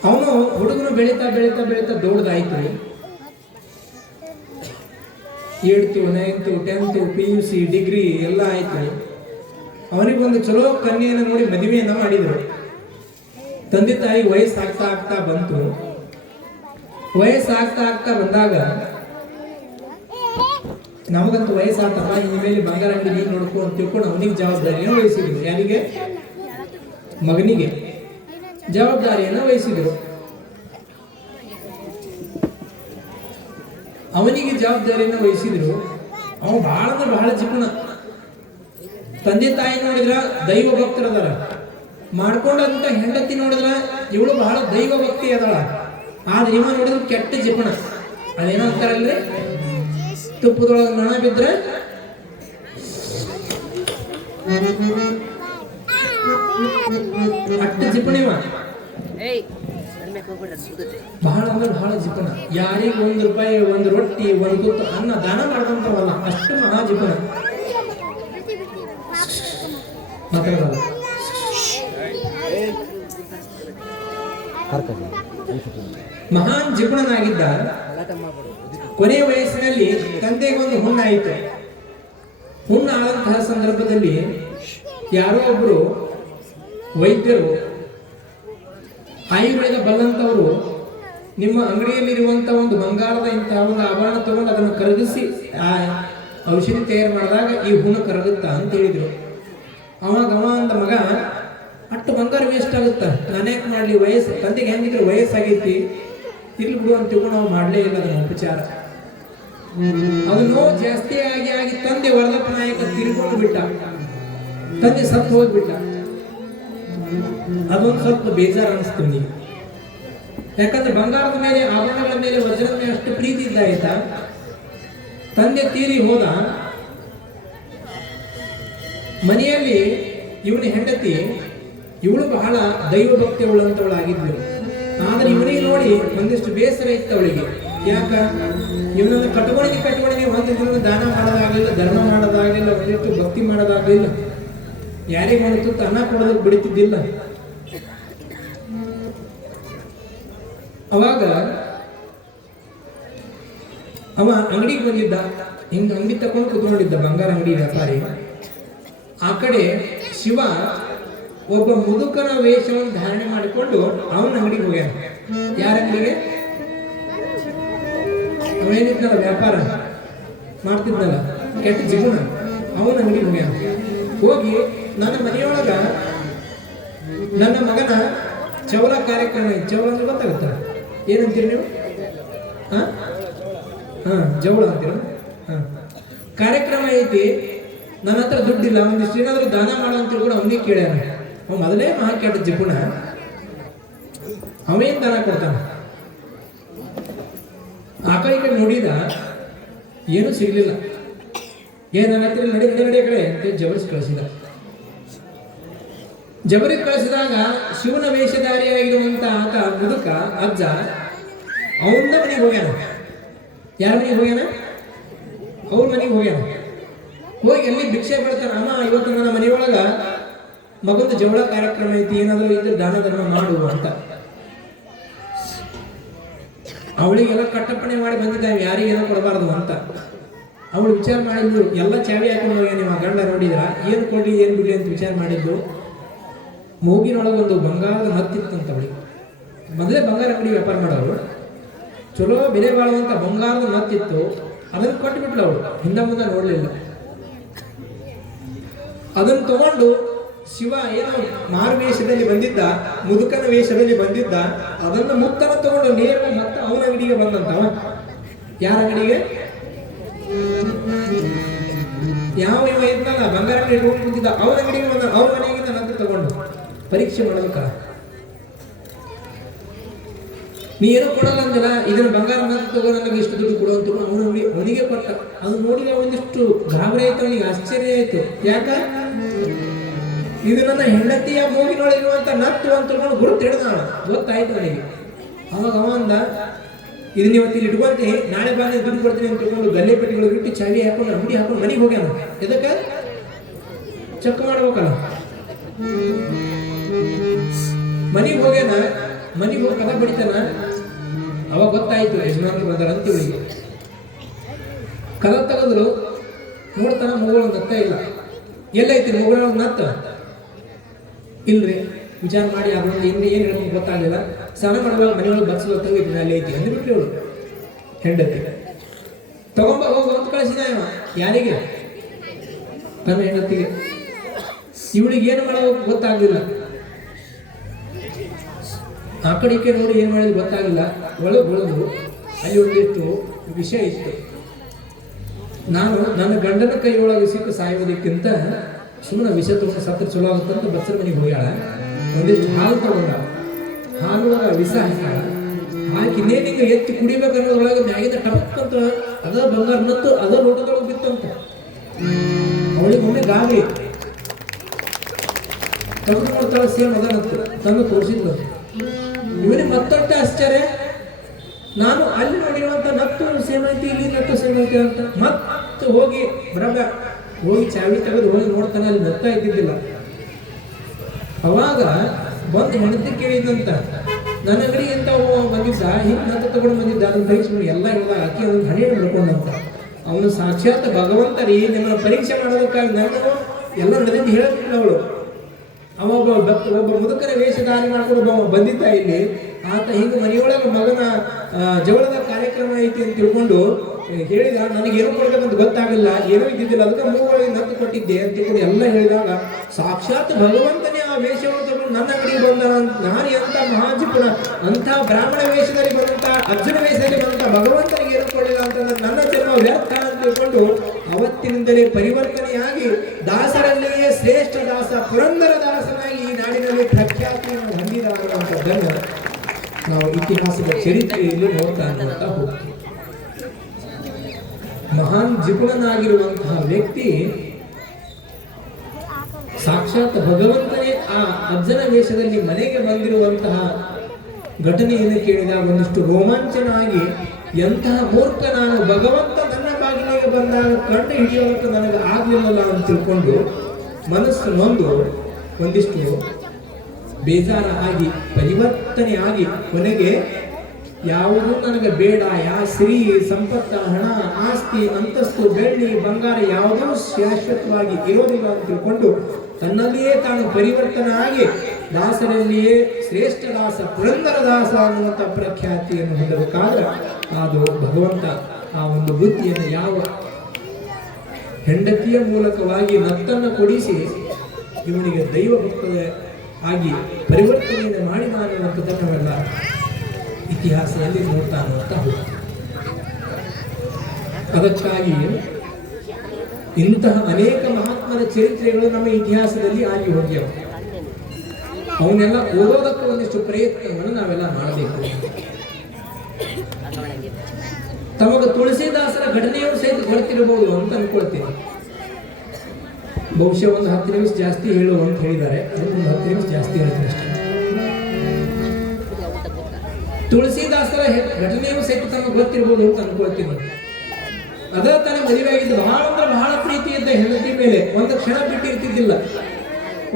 ಅವನು ಹುಡುಗನು ಬೆಳೀತಾ ಬೆಳೀತಾ ಬೆಳೀತಾ ದೊಡ್ಡದಾಯ್ತು. 8th 9th 10th PUC degree ಎಲ್ಲ ಆಯ್ತು. ಅವನಿಗೊಂದು ಚಲೋ ಕನ್ಯೆಯನ್ನು ನೋಡಿ ಮದುವೆಯನ್ನ ಮಾಡಿದರು. ತಂದೆ ತಾಯಿ ವಯಸ್ಸಾಗ್ತಾ ಆಗ್ತಾ ಬಂತು. ವಯಸ್ಸಾಗ್ತಾ ಆಗ್ತಾ ಬಂದಾಗ ನಮಗಂತೂ ವಯಸ್ಸಾಗ್ತಲ್ಲ, ಇನ್ಮೇಲೆ ಬಂಗಾರ ಅಂಗಡಿ ನೀನು ನೋಡ್ಕೊ ಅಂತ ತಿಳ್ಕೊಂಡು ಅವನಿಗೆ ಜವಾಬ್ದಾರಿಯನ್ನು ವಹಿಸಿದ್ರು. ಯಾರಿಗೆ? ಮಗನಿಗೆ ಜವಾಬ್ದಾರಿಯನ್ನು ವಹಿಸಿದ್ರು. ಅವನಿಗೆ ಜವಾಬ್ದಾರಿಯನ್ನು ವಹಿಸಿದ್ರು. ಅವನು ಬಹಳ ಅಂದ್ರೆ ಬಹಳ ಜಿಪುಣ. ತಂದೆ ತಾಯಿ ನೋಡಿದ್ರ ದೈವ ಭಕ್ತರದಾರ, ಮಾಡ್ಕೊಂಡಂತ ಹೆಂಡತಿ ನೋಡಿದ್ರ ಇವಳು ಬಹಳ ದೈವ ಭಕ್ತಿ ಅದಾಳ. ಆದ್ರೆ ಇವ ನೋಡಿದ್ರು ಕೆಟ್ಟ ಜಿಪುಣ. ಅದೇನೋ ಅಂತಾರಲ್ರಿ, ತುಪ್ಪದೊಳಗೆ ನೊಣ ಬಿದ್ರೆ ಅಟ್ಟ ಜಿಪುಣಿವ. ಬಹಳ ಅಂದ್ರೆ ಬಹಳ ಜಿಪುಣ. ಯಾರಿಗೆ ₹1, 1 ರೊಟ್ಟಿ, 1 ತುತ್ತು ಅನ್ನ ದಾನ ಮಾಡ್ಕೊಂತವಲ್ಲ, ಅಷ್ಟು ಮಹಾ ಜಿಪುಣ. ಮಾತಾಡೋದು ಮಹಾನ್ ಜಿಪುಣನಾಗಿದ್ದ. ಕೊನೆಯ ವಯಸ್ಸಿನಲ್ಲಿ ತಂದೆಗೊಂದು ಹುಣ್ಣಾಯಿತು. ಹುಣ್ಣಾದಂತಹ ಸಂದರ್ಭದಲ್ಲಿ ಯಾರೋ ಒಬ್ರು ವೈದ್ಯರು, ಆಯುರ್ವೇದ ಬಲ್ಲಂತವರು, ನಿಮ್ಮ ಅಂಗಡಿಯಲ್ಲಿರುವಂತ ಒಂದು ಬಂಗಾರದ ಇಂತಹ ಒಂದು ಆಭರಣ ತಗೊಂಡು ಅದನ್ನು ಕರಗಿಸಿ ಆ ಔಷಧಿ ತಯಾರು ಮಾಡಿದಾಗ ಈ ಹುಣ್ಣು ಕರಗುತ್ತಾ ಅಂತ ಹೇಳಿದ್ರು. ಅವಾಗ ಅಂದ ಮಗ, ಅಷ್ಟು ಬಂಗಾರ ವೇಸ್ಟ್ ಆಗುತ್ತಾ, ನಾನ್ಯಾಕೆ ಮಾಡಲಿ, ವಯಸ್ಸು ತಂದೆಗೆ ಹೆಂಗಿದ್ರು ವಯಸ್ಸಾಗೈತಿ, ಇರ್ಲಿ ಬಿಡು ಅಂತ ತಿಳ್ಕೊಂಡು ನಾವು ಮಾಡಲೇ ಇಲ್ಲ ಅದನ್ನ ಉಪಚಾರ. ಅದು ನೋವು ಜಾಸ್ತಿ ಆಗಿ ಆಗಿ ತಂದೆ ವರದಪ್ಪ ನಾಯಕ ತಿರ್ಕೊಂಡು ಬಿಟ್ಟ. ತಂದೆ ಸತ್ತು ಹೋಗ್ಬಿಟ್ಟ. ಅದೊಂದು ಸ್ವಲ್ಪ ಬೇಜಾರು ಅನಿಸ್ತು ನೀವು. ಯಾಕಂದ್ರೆ ಬಂಗಾರದ ಮೇಲೆ, ಆಭರಣಗಳ ಮೇಲೆ, ವಜ್ರದ ಮೇಲೆ ಅಷ್ಟು ಪ್ರೀತಿ ಇದ್ದಾಯ್ತ. ತಂದೆ ತೀರಿ ಹೋದ. ಮನೆಯಲ್ಲಿ ಇವನ ಹೆಂಡತಿ, ಇವಳು ಬಹಳ ದೈವ ಭಕ್ತಿ ಉಳ್ಳಂತವಳಾಗಿದ್ಳು. ಆದ್ರೆ ಇವನಿಗೆ ನೋಡಿ ಒಂದಿಷ್ಟು ಬೇಸರ ಇತ್ತು ಅವಳಿಗೆ. ಯಾಕ ಇವನನ್ನು ಕಟ್ಕೊಂಡಿಗೆ ಒಂದು ದಾನ ಮಾಡೋದಾಗಲಿಲ್ಲ, ಧರ್ಮ ಮಾಡೋದಾಗಲಿಲ್ಲ, ಒಂದಿಷ್ಟು ಭಕ್ತಿ ಮಾಡೋದಾಗಲಿಲ್ಲ, ಯಾರಿಗೆ ಒಂದು ತುತ್ತು ಅನ್ನ ಕೊಡೋದಕ್ಕೆ ಬಿಡುತ್ತಿದ್ದಿಲ್ಲ. ಅವಾಗ ಅವ ಅಂಗಡಿಗೆ ಬಂದಿದ್ದ. ಹಿಂಗ ಅಂಗಡಿ ತಕೊಂಡು ಕುತ್ಕೊಂಡಿದ್ದ, ಬಂಗಾರ ಅಂಗಡಿ ವ್ಯಾಪಾರಿ. ಆ ಕಡೆ ಶಿವ ಒಬ್ಬ ಮುದುಕನ ವೇಷವನ್ನು ಧಾರಣೆ ಮಾಡಿಕೊಂಡು ಅವನ ಅಂಗಡಿಗೆ ಹೋಗ್ಯಾನ. ಯಾರ ಅಂಗಡಿಗೆ? ಅವೇನಿದ್ನಲ್ಲ, ವ್ಯಾಪಾರ ಮಾಡ್ತಿದ್ನಲ್ಲ, ಕೆಟ್ಟ ಜಿಗುಣ, ಅವನ ಅಂಗಡಿಗೆ ಹೋಗ್ಯಾನ. ಹೋಗಿ, ನನ್ನ ಮನೆಯೊಳಗ ನನ್ನ ಮಗನ ಚೌಲ ಕಾರ್ಯಕ್ರಮ, ಚೌಲ ಅಂದ್ರೆ ಗೊತ್ತಾಗುತ್ತ, ಏನಂತೀರಿ ನೀವು? ಜವಳ ಅಂತೀರ. ಕಾರ್ಯಕ್ರಮ ಐತಿ, ನನ್ನ ಹತ್ರ ದುಡ್ಡಿಲ್ಲ, ಒಂದಿಷ್ಟು ಏನಾದ್ರು ದಾನ ಮಾಡೋ ಅಂತ ಕೂಡ ಅವನಿಗೆ ಕೇಳ್ಯಾನ. ಅವ ಮೊದಲೇ ಮಹಾ ಕೆಟ್ಟ ಜಿಪುಣ. ಅವೇನ್ ದನ ಕೊಡ್ತಾನ. ಆ ಕಡೆ ನೋಡಿದ ಏನೂ ಸಿಗ್ಲಿಲ್ಲ. ನನ್ನ ಹತ್ರ ನಡೆ ನಡೆ ನಡೆ ಕಡೆ ಅಂತ ಜಬರಿಸಿ ಕಳಿಸಿದ. ಜಬರಿ ಕಳಿಸಿದಾಗ ಶಿವನ ವೇಷಧಾರಿಯಾಗಿರುವಂತ ಆತ ಮುದುಕ ಅಜ್ಜ ಅವನ ಮನೆಗೆ ಹೋಗ್ಯಾನ. ಯಾರ ಮನೆಗೆ ಹೋಗ್ಯಾನ? ಅವ್ರ ಮನೆಗೆ ಹೋಗ್ಯಾನ. ಹೋಗಿ ಅಲ್ಲಿ ಭಿಕ್ಷೆ ಬಿಡ್ತಾನ. ಅಮ್ಮ, ಇವತ್ತು ನನ್ನ ಮನೆಯೊಳಗ ಮಗಂದು ಜವಳ ಕಾರ್ಯಕ್ರಮ ಐತಿ, ಏನಾದರೂ ಇದ್ರೆ ದಾನ ಧರ್ಮ ಮಾಡುವ ಅಂತ. ಅವಳಿಗೆಲ್ಲ ಕಟ್ಟಪ್ಪಣೆ ಮಾಡಿ ಬಂದಿದ್ದಾವೆ, ಯಾರಿಗೇನೋ ಕೊಡಬಾರ್ದು ಅಂತ. ಅವಳು ವಿಚಾರ ಮಾಡಿದ್ದು, ಎಲ್ಲ ಚಾವಿ ಹಾಕೊಂಡು ಹೋಗ್ಯ ನಿಮ್ಮ ಗಂಡ ನೋಡಿದ್ರ, ಏನು ಕೊಡ್ಲಿ ಏನು ಬಿಡ್ಲಿ ಅಂತ ವಿಚಾರ ಮಾಡಿದ್ದು. ಮೂಗಿನೊಳಗೊಂದು ಬಂಗಾರದ ನತ್ತಿತ್ತಂತ. ಅವಳಿಗೆ ಮೊದಲೇ ಬಂಗಾರ ಅಂಗಡಿ ವ್ಯಾಪಾರ ಮಾಡೋರು, ಚಲೋ ಬೆಲೆ ಬಾಳುವಂತ ಬಂಗಾರದ ನತ್ತಿತ್ತು. ಅದನ್ನು ಕೊಟ್ಟುಬಿಟ್ಲು ಅವಳು, ಹಿಂದ ಮುಂದೆ ನೋಡಲಿಲ್ಲ. ಅದನ್ನು ತಗೊಂಡು ಶಿವ ಏನೋ ಮಾರುವೇಷದಲ್ಲಿ ಬಂದಿದ್ದ, ಮುದುಕನ ವೇಷದಲ್ಲಿ ಬಂದಿದ್ದ, ಅದನ್ನು ಮುತ್ತನ ತಗೊಂಡು ನೇರ ಮತ್ತೆ ಅವನ ಅಂಗಡಿಗೆ ಬಂದಂತವ. ಯಾರ ಅಂಗಡಿಗೆ? ಯಾವ ಇವ ಇದ್ನಲ್ಲ ಬಂಗಾರ ಅಂಗಡಿ ಇಟ್ಕೊಂಡು ಕೂತಿದ್ದ, ಅವನ ಅಂಗಡಿಗೆ ಬಂದ. ಅವ್ರ ಮನೆಗಿಂದ ನಂತರ ತಗೊಂಡು ಪರೀಕ್ಷೆ ಮಾಡೋದಕ್ಕ. ನೀ ಏನೋ ಕೊಡಲ್ಲ ಅಂದಿಲ್ಲ, ಇದನ್ನ ಬಂಗಾರ ನಂತರ ತಗೋ, ನನಗೆ ಇಷ್ಟು ದುಡ್ಡು ಕೊಡುವಂತ ಅವನಿಗೆ ಕೊಟ್ಟ. ಅದು ನೋಡಿ ಒಂದಿಷ್ಟು ಗಾಬರಿ ಆಯ್ತು, ಅವನಿಗೆ ಆಶ್ಚರ್ಯ ಆಯ್ತು. ಯಾಕ? ಇದು ನನ್ನ ಹೆಂಡತಿಯ ಮೂಗಿನೊಳಗಿರುವಂತ ನತ್ತು ಅಂತ ಗುರುತು ಹಿಡ್ದ. ಗೊತ್ತಾಯ್ತು ಅವನಿಗೆ. ಅವಾಗ ಅವ ಅಂದ, ಇದನ್ನ ಇವತ್ತು ಇಲ್ಲಿ ಇಟ್ಕೊಳ್ತೀನಿ, ನಾಳೆ ಬಂದು ದುಡ್ಡು ಕೊಡ್ತೀನಿ ಅಂತ ತಿಳ್ಕೊಂಡು ಗಲ್ಲೆ ಪೆಟ್ಟಿಗಳು ಇಟ್ಟು ಚಾವಿ ಹಾಕೊಂಡು ಅಂಗಡಿ ಹಾಕೊಂಡು ಮನೆಗೆ ಹೋಗ್ಯಾನ. ಎದಕ್ಕೆ? ಚೆಕ್ ಮಾಡ್ಬೇಕಲ್ಲ. ಮನೆಗೆ ಹೋಗ್ಯಾನ. ಮನೆಗೆ ಹೋಗಿ ಕದ ಬಡಿತಾನ. ಅವಾಗ ಗೊತ್ತಾಯ್ತು ಯಜಮಾನ್ರು ಬಂದಾರ ಅಂತ ಇವಳಿಗೆ. ಕದ ತೆಗೆದ್ರು, ನೋಡ್ತಾನ ಮಗಳ ನತ್ತ ಇಲ್ಲ. ಎಲ್ಲೈತಿ ಮಗಳ ನತ್ತ? ಇಲ್ರಿ. ವಿಚಾರ ಮಾಡಿ ಅದೊಂದು ಹಿಂದೆ ಏನು ಹೇಳ್ಕೊಂಡು ಗೊತ್ತಾಗಲಿಲ್ಲ. ಸ್ನಾನ ಮಾಡುವಾಗ ಮನೆಯೊಳಗೆ ಬಗ್ಸ್ಬೇಕು, ಇದನ್ನ ಅಲ್ಲಿ ಐತಿ ಅಂದ್ಬಿಟ್ರಿ ಅವಳು ಹೆಂಡತಿ. ತಗೊಂಬ ಹೋಗು ಅಂತ ಕಳಿಸಿದ ಇವ. ಯಾರಿಗೆ? ತನ್ನ ಹೆಂಡತಿಗೆ. ಇವಳಿಗೆ ಏನು ಮಾಡೋದು ಗೊತ್ತಾಗಲಿಲ್ಲ. ಆ ಕಡೆಗೆ ನೋಡಿ ಏನು ಮಾಡೋದು ಗೊತ್ತಾಗಲಿಲ್ಲ. ಒಳಗೆ ಹೊಳೆದು ಅಲ್ಲಿ ಒಂದಿಷ್ಟು ವಿಷಯ ಇತ್ತು. ನಾನು ನನ್ನ ಗಂಡನ ಕೈಯೊಳಗೆ ಸಿಕ್ಕು ಸಾಯೋದಕ್ಕಿಂತ ಸುಮ್ಮನೆ ವಿಷ ತಗೊಂಡು ಸತ್ರ ಚಲೋ ಆಗುತ್ತಂತ ಬಚ್ಚರ ಮನೆಗೆ ಹೋಗ್ಯಾಳ. ಒಂದಿಷ್ಟು ಹಾಲು ತಗೊಂಡ, ಹಾಲು ವಿಷ ಹಾಕ್ಯಾಳ. ಹಾಕಿ ಇನ್ನೇನಿಗೆ ಎತ್ತಿ ಕುಡಿಬೇಕನ್ನೋದ್ರೊಳಗೆ ಮ್ಯಾಗಿಂದ ಟಪಕ್ ಅಂತ ಅದ ಬಂಗಾರ ನತ್ತು ಅದ ಲೋಟದೊಳಗೆ ಬಿತ್ತಂತ. ಅವಳಿಗೆ ಒಮ್ಮೆ ಗಾಬರಿ. ತೆಗೆದು ನೋಡ್ತಾಳೆ, ಸೇಮ್ ಅದ ನತ್ತು ತಂದು ತೋರಿಸಿದ್ಲು. ಇವನಿಗೆ ಮತ್ತೊಟ್ಟೆ ಆಶ್ಚರ್ಯ. ನಾನು ಅಲ್ಲಿ ನೋಡಿರುವಂತ ನತ್ತು ಸೇಮ್ ಐತಿ, ಇಲ್ಲಿ ನತ್ತು ಸೇಮ್ ಐತಿ ಅಂತ ಮತ್ತೆ ಹೋಗಿ ಬರಬ ಹೋಗಿ ಚಾವಿ ತೆಗೆದು ಹೋಗಿ ನೋಡ್ತಾನೆ, ಅಲ್ಲಿ ನತ್ತ ಇದ್ದಿದ್ದಿಲ್ಲ. ಅವಾಗ ಬಂದು ಹೆಂಡತಿ ಕೇಳಿದಂತ, ನನ್ನ ಅಂಗಡಿ ಎಂತ ಬಂದಿದ್ದ, ಹಿಂಗೆ ನತ್ತ ತಗೊಂಡು ಬಂದಿದ್ದ, ಅದನ್ನ ಪರೀಕ್ಷೆ ಮಾಡಿ ಎಲ್ಲ ಹೇಳಿದಾಗ ಆಕಿ ಅದನ್ನು ಹಣೆಯನ್ನು ಬಿಡ್ಕೊಂಡಂತ. ಅವನು ಸಾಕ್ಷಾತ್ ಭಗವಂತ ರೀ, ನಿಮ್ಮನ್ನು ಪರೀಕ್ಷೆ ಮಾಡೋದಕ್ಕಾಗಿ ನಾನು ಎಲ್ಲ ನಡೆದು ಹೇಳಲಿಲ್ಲ ಅವಳು. ಒಬ್ಬ ಮುದುಕನ ವೇಷಧಾರಿ ಮಾಡ್ಕೊಂಡು ಬಂದಿದ್ದ ಇಲ್ಲಿ. ಆತ ಹಿಂಗೆ ಮನೆಯೊಳಗೆ ಮಗನ ಜವಳದ ಕಾರ್ಯಕ್ರಮ ಐತಿ ಅಂತ ತಿಳ್ಕೊಂಡು ಹೇಳಿದ. ನನಗೇನು ಕೊಡ್ಬೇಕಂತ ಗೊತ್ತಾಗಲ್ಲ, ಏನೂ ಇದ್ದಿದ್ದಿಲ್ಲ, ಅದಕ್ಕೆ ಮೂಗಳಿಗೆ ನತ್ತು ಕೊಟ್ಟಿದ್ದೆ ಅಂತ ತಿಳ್ಕೊಂಡು ಎಲ್ಲ ಹೇಳಿದಾಗ ಸಾಕ್ಷಾತ್ ಭಗವಂತನೇ ಆ ವೇಷವನ್ನು ತಗೊಂಡು ನನ್ನ ಅಂಗಡಿಗೆ ಬಂದ. ನಾನು ಎಂಥ ಮಹಾಜಿಪುಣ, ಅಂಥ ಬ್ರಾಹ್ಮಣ ವೇಷದಲ್ಲಿ ಬಂದಂಥ ಅರ್ಜುನ ವೇಷದಲ್ಲಿ ಬಂದಂಥ ಭಗವಂತನಿಗೆ ಏನು ಕೊಡಲಿಲ್ಲ ಅಂತಂದ್ರೆ ನನ್ನ ಜನ್ಮ ವ್ಯರ್ಥ ಅಂತ ತಿಳ್ಕೊಂಡು ಅವತ್ತಿನಿಂದಲೇ ಪರಿವರ್ತನೆಯಾಗಿ ದಾಸರಲ್ಲಿಯೇ ಶ್ರೇಷ್ಠ ದಾಸ, ಪುರಂದರ ದಾಸನಾಗಿ ಈ ನಾಡಿನಲ್ಲಿ ಪ್ರಖ್ಯಾತಿಯನ್ನು ಹೊಂದಿದಾಗುವಂಥದ್ದನ್ನು ನಾವು ಇತಿಹಾಸದ ಚರಿತ್ರೆಯಲ್ಲಿ ನೋಡ್ತಾ ಹೋಗ್ತೀವಿ. ಮಹಾನ್ ಜಿಪುಣನಾಗಿರುವಂತಹ ವ್ಯಕ್ತಿ ಸಾಕ್ಷಾತ್ ಭಗವಂತನೇ ಆ ಅಜ್ಜನ ವೇಷದಲ್ಲಿ ಮನೆಗೆ ಬಂದಿರುವಂತಹ ಘಟನೆಯನ್ನು ಕೇಳಿದಾಗ ಒಂದಿಷ್ಟು ರೋಮಾಂಚನ ಆಗಿ, ಎಂತಹ ಮೂರ್ಖ ನಾನು, ಭಗವಂತ ನನ್ನ ಬಾಗಿಲಿಗೆ ಬಂದಾಗ ಕಂಡು ಹಿಡಿಯೋದಕ್ಕೆ ನನಗೆ ಆಗ್ಲಿಲ್ಲಲ್ಲ ಅಂತ ತಿಳ್ಕೊಂಡು ಮನಸ್ಸು ನೊಂದು ಒಂದಿಷ್ಟು ಬೇಜಾರ ಆಗಿ ಪರಿವರ್ತನೆ ಆಗಿ ಕೊನೆಗೆ ಯಾವುದೂ ನನಗೆ ಬೇಡ, ಶ್ರೀ ಸಂಪತ್ತ, ಹಣ, ಆಸ್ತಿ, ಅಂತಸ್ತು, ಬೆಳ್ಳಿ, ಬಂಗಾರ ಯಾವುದೂ ಶಾಶ್ವತವಾಗಿ ಇರೋದಿಲ್ಲ ಅಂತ ತಿಳ್ಕೊಂಡು ತನ್ನಲ್ಲಿಯೇ ತಾನು ಪರಿವರ್ತನೆ ಆಗಿ ದಾಸರಲ್ಲಿಯೇ ಶ್ರೇಷ್ಠ ದಾಸ, ಪುರಂದರ ದಾಸ ಅನ್ನುವಂಥ ಪ್ರಖ್ಯಾತಿಯನ್ನು ಹೊಂದಬೇಕಾದ್ರೆ ಅದು ಭಗವಂತ ಆ ಒಂದು ಬುದ್ಧಿಯನ್ನು ಯಾವ ಹೆಂಡತಿಯ ಮೂಲಕವಾಗಿ ನತ್ತನ್ನು ಕೊಡಿಸಿ ಇವನಿಗೆ ದೈವ ಭಕ್ತದ ಆಗಿ ಪರಿವರ್ತನೆಯನ್ನು ಮಾಡಿದ ಅನ್ನುವಂಥದ್ದನ್ನೆಲ್ಲ ಇತಿಹಾಸದಲ್ಲಿ ನೋಡ್ತಾ ಹೋಗ್ತೀವಿ. ಅದಕ್ಕಾಗಿ ಇಂತಹ ಅನೇಕ ಮಹಾತ್ಮರ ಚರಿತ್ರೆಗಳು ನಮ್ಮ ಇತಿಹಾಸದಲ್ಲಿ ಆಗಿ ಹೋಗ್ಯವು. ಅವನ್ನೆಲ್ಲ ಓದೋದಕ್ಕೆ ಒಂದಿಷ್ಟು ಪ್ರಯತ್ನವನ್ನು ನಾವೆಲ್ಲ ಮಾಡಬೇಕು. ತಮಗೆ ತುಳಸಿದಾಸರ ಘಟನೆಯೂ ಸಹಿತ ಗೊತ್ತಿರಬಹುದು ಅಂತ ಅನ್ಕೊಳ್ತೀನಿ. ಬಹುಶಃ ಒಂದು 10 ನಿಮಿಷ ಜಾಸ್ತಿ ಹೇಳು ಅಂತ ಹೇಳಿದ್ದಾರೆ, ಅದಕ್ಕೆ ಒಂದು 10 ನಿಮಿಷ ಜಾಸ್ತಿ ಹೇಳ್ತೀನಿ ಅಷ್ಟೇ. ತುಳಸಿದಾಸರ ಘಟನೆಯೂ ಸಹಿತ ತಮಗೆ ಗೊತ್ತಿರಬಹುದು ಅಂತ ಅನ್ಕೊಳ್ತೀನಿ. ಅದ ತಾನೇ ಮದುವೆ ಆಗಿದ್ದು, ಬಹಳ ಅಂದ್ರೆ ಬಹಳ ಪ್ರೀತಿ ಇದ್ದ ಹೆಂಡತಿ ಮೇಲೆ ಒಂದು ಕ್ಷಣ ಬಿಟ್ಟಿರ್ತಿದ್ದಿಲ್ಲ.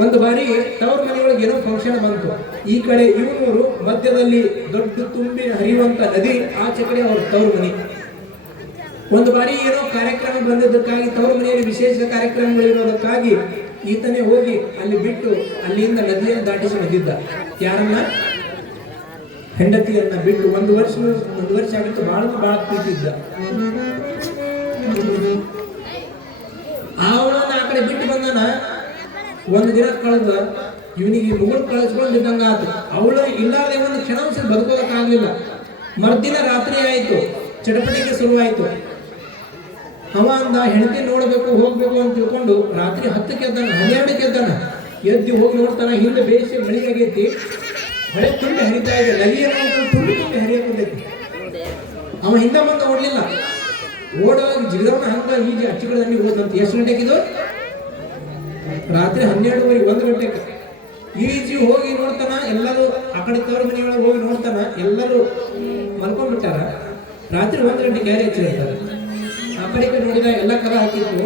ಒಂದು ಬಾರಿ ತವ್ರ ಮನೆಯೊಳಗೆ ಏನೋ ಫಂಕ್ಷನ್ ಬಂತು. ಈ ಕಡೆ ಇವನೂರು, ಮಧ್ಯದಲ್ಲಿ ದೊಡ್ಡ ತುಂಬಿ ಹರಿಯುವಂತ ನದಿ, ಆಚೆ ಕಡೆ ಅವ್ರ ತವ್ರ ಮನೆ. ಒಂದು ಬಾರಿ ಏನೋ ಕಾರ್ಯಕ್ರಮ ಬಂದಿದ್ದಕ್ಕಾಗಿ, ತವ್ರ ಮನೆಯಲ್ಲಿ ವಿಶೇಷ ಕಾರ್ಯಕ್ರಮಗಳಿರೋದಕ್ಕಾಗಿ ಈತನೇ ಹೋಗಿ ಅಲ್ಲಿ ಬಿಟ್ಟು ಅಲ್ಲಿಂದ ನದಿಯನ್ನು ದಾಟಿಸಿ ಬಂದಿದ್ದ. ಯಾರನ್ನ? ಹೆಂಡತಿಯನ್ನ ಬಿಟ್ಟು. ಒಂದು ವರ್ಷ ಆಗಿತ್ತು. ಬಹಳ ಪ್ರೀತಿ ಇದ್ದ. ಅವನನ್ನ ಆ ಕಡೆ ಬಿಟ್ಟು ಬಂದನ. ಒಂದು ದಿನ ಕಳೆದ ಇವನಿಗೆ ಮುಗುಳು ಕಳಿಸ್ಕೊಂಡಿದ್ದಂಗ ಆತು. ಅವಳು ಇಲ್ಲಾರ್ದೆ ಒಂದು ಕ್ಷಣಾಂಶ ಬದುಕೋದಕ್ಕಾಗಲಿಲ್ಲ. ಮರ್ದಿನ ರಾತ್ರಿ ಆಯ್ತು, ಚಟಪಟಿಕೆ ಶುರುವಾಯ್ತು. ಅವ ಅಂದ ಹೆಂಡತಿ ನೋಡಬೇಕು ಹೋಗ್ಬೇಕು ಅಂತ ತಿಳ್ಕೊಂಡು ರಾತ್ರಿ 10ಕ್ಕೆ ಎದ್ದಾನ, 12ಕ್ಕೆ ಎದ್ದಾನ. ಎದ್ದು ಹೋಗಿ ನೋಡ್ತಾನ, ಹಿಂದೆ ಬೇಸಿ ಮಳೆಗಾಗೈತಿ, ಹೊಳೆ ತುಂಬಿ ಹರಿತಾ ಇದೆ. ನದಿಯನ್ನು ತುಂಬಿ ಹರಿಯಕೊಂಡೈತಿ. ಅವ ಹಿಂದೆ ಬಂದು ಓಡ್ಲಿಲ್ಲ. ಓಡೋಗಿ ಜಿಗದವನ ಹಂಗ ಈಜಿ ಅಚ್ಚಿಗಳಲ್ಲಿ ಹೋದಂತ. ಎಷ್ಟು ಗಂಟೆಗಿದು? ರಾತ್ರಿ 12:30, 1 ಗಂಟೆಗೆ ಈಜಿ ಹೋಗಿ ನೋಡ್ತಾನ. ಎಲ್ಲರೂ ಆ ಕಡೆ ತವ್ರ ಮನೆಯೊಳಗೆ ಹೋಗಿ ನೋಡ್ತಾನ, ಎಲ್ಲರೂ ಮಲ್ಕೊಂಡ್ಬಿಟ್ಟಾರ. ರಾತ್ರಿ 1 ಗಂಟೆಗೆ ಕ್ಯಾರಿ ಹಚ್ಚಿರ್ತಾರೆ. ಆ ಕಡೆಗೆ ನೋಡಿದ, ಎಲ್ಲ ಕದ ಹಾಕಿತ್ತು.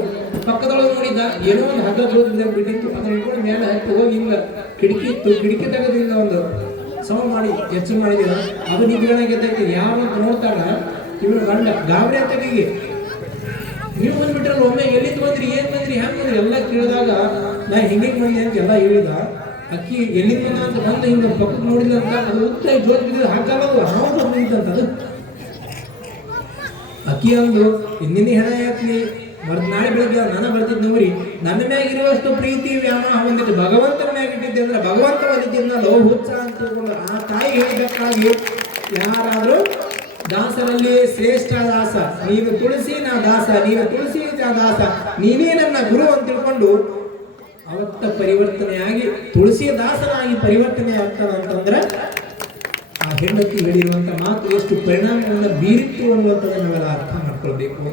ಪಕ್ಕದೊಳಗೆ ನೋಡಿದ, ಏನೋ ಒಂದು ಹಗ್ಗ ಜೋತಿದ್ದ ಬಿಟ್ಟಿತ್ತು. ಅದನ್ನ ಇಟ್ಕೊಂಡು ಮೇಲೆ ಹತ್ತಿ ಹೋಗಿ ಹಿಂಗ ಕಿಟಕಿ ಇತ್ತು, ಕಿಟಕಿ ತೆಗೆದಿಂದ ಒಂದು ಸೌಂಡ್ ಮಾಡಿ ಹೆಚ್ಚು ಮಾಡಿದ. ಅದು ನಿಗ್ರಹಣೆಗೆದ್ದೈತಿ. ಯಾರು ಅಂತ ನೋಡ್ತಾರ, ಇವನು ಗಂಡ ಗಾಬರಿ ಅಂತಗಿಗೆ, ನೀವು ಬಂದ್ಬಿಟ್ರಲ್ಲ ಒಮ್ಮೆ, ಎಲ್ಲಿಂದ ಬಂದ್ರಿ, ಏನ್ ಬಂದ್ರಿ, ಹ್ಯಾಂಗ ಬಂದ್ರಿ ಎಲ್ಲ ಕೇಳಿದಾಗ ನಾ ಹಿಂಗೆ ಬಂದೆ ಅಂತ ಎಲ್ಲ ಹೇಳಿದ. ಅಕ್ಕಿ ಎಲ್ಲಿಂದ ಬಂದ ಅಂತ ಬಂದ ಹಿಂಗ ಪಕ್ಕಕ್ಕೆ ನೋಡಿದ ಅಂತ. ಅದು ಉತ್ತ ಜೋತ್ ಬಿದ್ದಿದ್ದು ಹಾಕಲ್ಲ, ಹಾವು ನಿಂತಂತದು. ಅಕ್ಕಿ ಅಂದು ನಿನ್ನ ಹೆಣ ಯಾಕ್ಲಿ, ನಾಳೆ ಬೆಳಗ್ಗೆ ನಾನು ಬರ್ತಿದ್ ನೋಡಿ, ನನ್ನ ಮ್ಯಾಗ ಇರುವಷ್ಟು ಪ್ರೀತಿ ವ್ಯಾಮೋಹ ಹೊಂದಿತ್ತು, ಭಗವಂತನ ಮ್ಯಾಗ ಇಟ್ಟಿದ್ದೆ ಅಂದ್ರೆ ಭಗವಂತ ಬಂದಿದ್ದ ಲವ್ ಹುಚ್ಚ ಅಂತ ತಿಳ್ಕೊಂಡು ಆ ತಾಯಿ ಹೇಳಿದ್ದಕ್ಕಾಗಿ ಯಾರಾದ್ರೂ ದಾಸರಲ್ಲಿ ಶ್ರೇಷ್ಠ ದಾಸ ನೀನು, ತುಳಸಿ ನಾ ದಾಸ, ನೀನು ತುಳಸಿ ನಾ ದಾಸ, ನೀನೇ ನನ್ನ ಗುರು ಅಂತ ತಿಳ್ಕೊಂಡು ಅವತ್ತ ಪರಿವರ್ತನೆಯಾಗಿ ತುಳಸಿಯ ದಾಸನಾಗಿ ಪರಿವರ್ತನೆ ಆಗ್ತಾನ ಅಂತಂದ್ರೆ ಆ ಹೆಂಡತಿ ಹೇಳಿರುವಂತ ಮಾತು ಎಷ್ಟು ಪರಿಣಾಮವನ್ನು ಬೀರಿತ್ತು ಅನ್ನುವಂಥದ್ದನ್ನು ನಾವೆಲ್ಲ ಅರ್ಥ ಮಾಡ್ಕೊಳ್ಬೇಕು.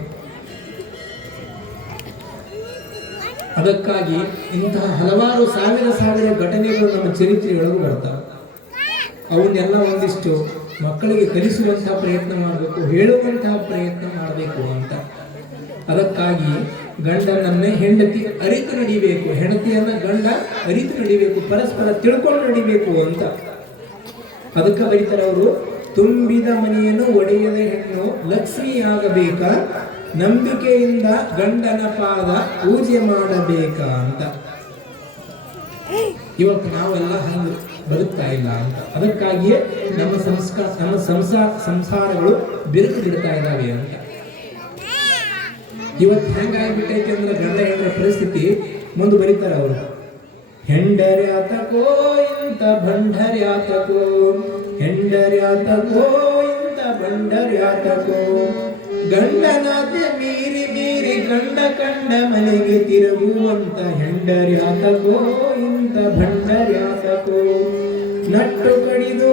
ಅದಕ್ಕಾಗಿ ಇಂತಹ ಹಲವಾರು ಸಾವಿರ ಘಟನೆಗಳು ನಮ್ಮ ಚರಿತ್ರೆಯೊಳಗೂ ಬರ್ತಾವೆ. ಅವನ್ನೆಲ್ಲ ಒಂದಿಷ್ಟು ಮಕ್ಕಳಿಗೆ ಕಲಿಸುವಂತಹ ಪ್ರಯತ್ನ ಮಾಡಬೇಕು, ಹೇಳುವಂತಹ ಪ್ರಯತ್ನ ಮಾಡಬೇಕು ಅಂತ. ಅದಕ್ಕಾಗಿ ಗಂಡನನ್ನೇ ಹೆಂಡತಿ ಅರಿತು ನಡಿಬೇಕು, ಹೆಂಡತಿಯನ್ನ ಗಂಡ ಅರಿತು ನಡಿಬೇಕು, ಪರಸ್ಪರ ತಿಳ್ಕೊಂಡು ನಡಿಬೇಕು ಅಂತ. ಅದಕ್ಕೆ ಬರೀತಾರೆ ಅವರು, ತುಂಬಿದ ಮನೆಯನ್ನು ಒಡೆಯದ ಹೆಣ್ಣು ಲಕ್ಷ್ಮಿಯಾಗಬೇಕ, ನಂಬಿಕೆಯಿಂದ ಗಂಡನ ಪಾದ ಪೂಜೆ ಮಾಡಬೇಕ ಅಂತ. ಇವತ್ತು ನಾವೆಲ್ಲ ಹಂಗೆ ಬದುಕ್ತಾ ಇಲ್ಲ ಅಂತ. ಅದಕ್ಕಾಗಿಯೇ ನಮ್ಮ ಸಂಸಾರಗಳು ಬಿರುಕು ಬಿಡ್ತಾ ಇದ್ದಾವೆ ಅಂತ. ಇವತ್ತು ಹೆಂಗಾಗ್ಬಿಟ್ಟೈತೆ ಅಂದ್ರೆ ಗಂಡ ಹೆಂಡರ ಪರಿಸ್ಥಿತಿ ಮುಂದೆ ಬರೀತಾರೆ ಅವರು. ಹೆಂಡರ್ಯಾತಕೋ ಇಂತ ಭಂಡರ್ಯಾತಕೋ, ಹೆಂಡರ್ಯಾತಕೋ ಇಂತ ಭಂಡರ್ಯಾತಕೋ, ಗಂಡನಾದ್ಯ ಮೀರಿ ಮೀರಿ ಕಂಡ ಮನೆಗೆ ತಿರುಗುವಂತ ಹೆಂಡರ್ಯಾತಕೋ ಇಂತ ಭಂಡರ್ಯಾತಕೋ. ನಟ್ಟು ಕಡಿದು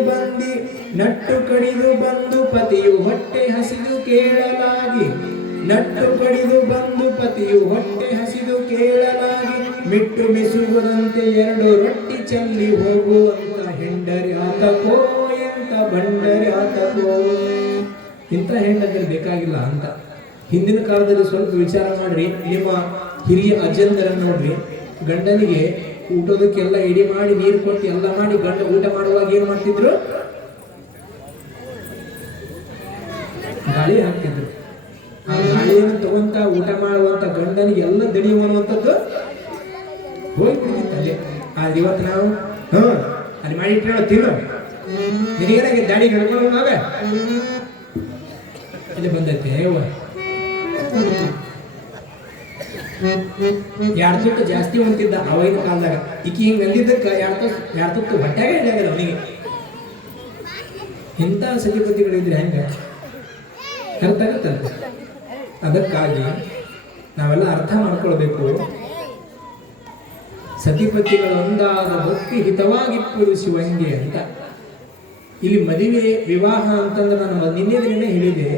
ಬಂದು ಪತಿಯು ಹೊಟ್ಟೆ ಹಸಿದು ಕೇಳಲಾಗಿ, ನಟ್ಟು ಕಡಿದು ಬಂದು ಪತಿಯು ಹೊಟ್ಟೆ ಹಸಿದು ಕೇಳಲಾಗಿ, ಮಿಟ್ಟು ಮೆಸುವುದಂತೆ 2 ರೊಟ್ಟಿ ಚೆಲ್ಲಿ ಹೋಗುವಂತ ಹೆಂಡರ್ಯಾತಕೋ ಎಂತ ಭಂಡರ್ಯಾತಕೋ. ಇಂಥ ಹೆಂಡತಿಯರು ಬೇಕಾಗಿಲ್ಲ ಅಂತ. ಹಿಂದಿನ ಕಾಲದಲ್ಲಿ ಸ್ವಲ್ಪ ವಿಚಾರ ಮಾಡ್ರಿ, ನಿಮ್ಮ ಹಿರಿಯ ಅಜ್ಜಂದರನ್ನು ನೋಡ್ರಿ, ಗಂಡನಿಗೆ ಊಟದಕ್ಕೆಲ್ಲ ಎಡಿ ಮಾಡಿ ನೀರು ಕೊಟ್ಟು ಎಲ್ಲ ಮಾಡಿ ಗಂಡ ಊಟ ಮಾಡುವಾಗ ಏನ್ ಮಾಡ್ತಿದ್ರು? ಗಾಳಿ ಹಾಕ್ತಿದ್ರು. ಆ ಗಾಳಿಯನ್ನು ತಗೊಂತ ಊಟ ಮಾಡುವಂತ ಗಂಡನಿಗೆ ಎಲ್ಲ ದಣಿವು ಅನ್ನುವಂಥದ್ದು ಹೋಗ್ಬಿಡ್ತಿತ್ತು ಅಲ್ಲೇ. ಆದ್ರೆ ಇವತ್ತು ನಾವು ಅಲ್ಲಿ ಮಾಡಿಟ್ರೆ ತಿನ್ನು, ನಿನಗೇನಾಗೆ ದಾಡಿ ನಡ್ಕೊಂಡು ನಾವೇ ಇಲ್ಲಿ ಬಂದೈತೆ. 2 ತುತ್ತು ಜಾಸ್ತಿ ಹೊಂತಿದ್ದ ಅವಾಗಿನ ಕಾಲದಾಗ. ಈಕಿ ಹಿಂಗ್ ಅಂದಿದ್ದಕ್ಕೆ 2 ತುತ್ತು ಹೊಟ್ಟೆಗೆ ಹಿಡಿಯಾಗಲ್ಲ ಅವನಿಗೆ. ಇಂಥ ಸತಿಪತಿಗಳಿದ್ರೆ ಹೆಂಗ ಕರೆಕ್ಟಾಗತ್ತಲ್ಲ. ಅದಕ್ಕಾಗಿ ನಾವೆಲ್ಲ ಅರ್ಥ ಮಾಡ್ಕೊಳ್ಬೇಕು. ಸತಿಪತಿಗಳ ಒಂದಾದ ಭಕ್ತಿ ಹಿತವಾಗಿಪ್ಪರು ಶಿವಂಗೆ ಅಂತ. ಇಲ್ಲಿ ಮದುವೆ ವಿವಾಹ ಅಂತಂದ್ರೆ ನಾನು ನಿನ್ನೆ ದಿನನೇ ಹೇಳಿದೆ,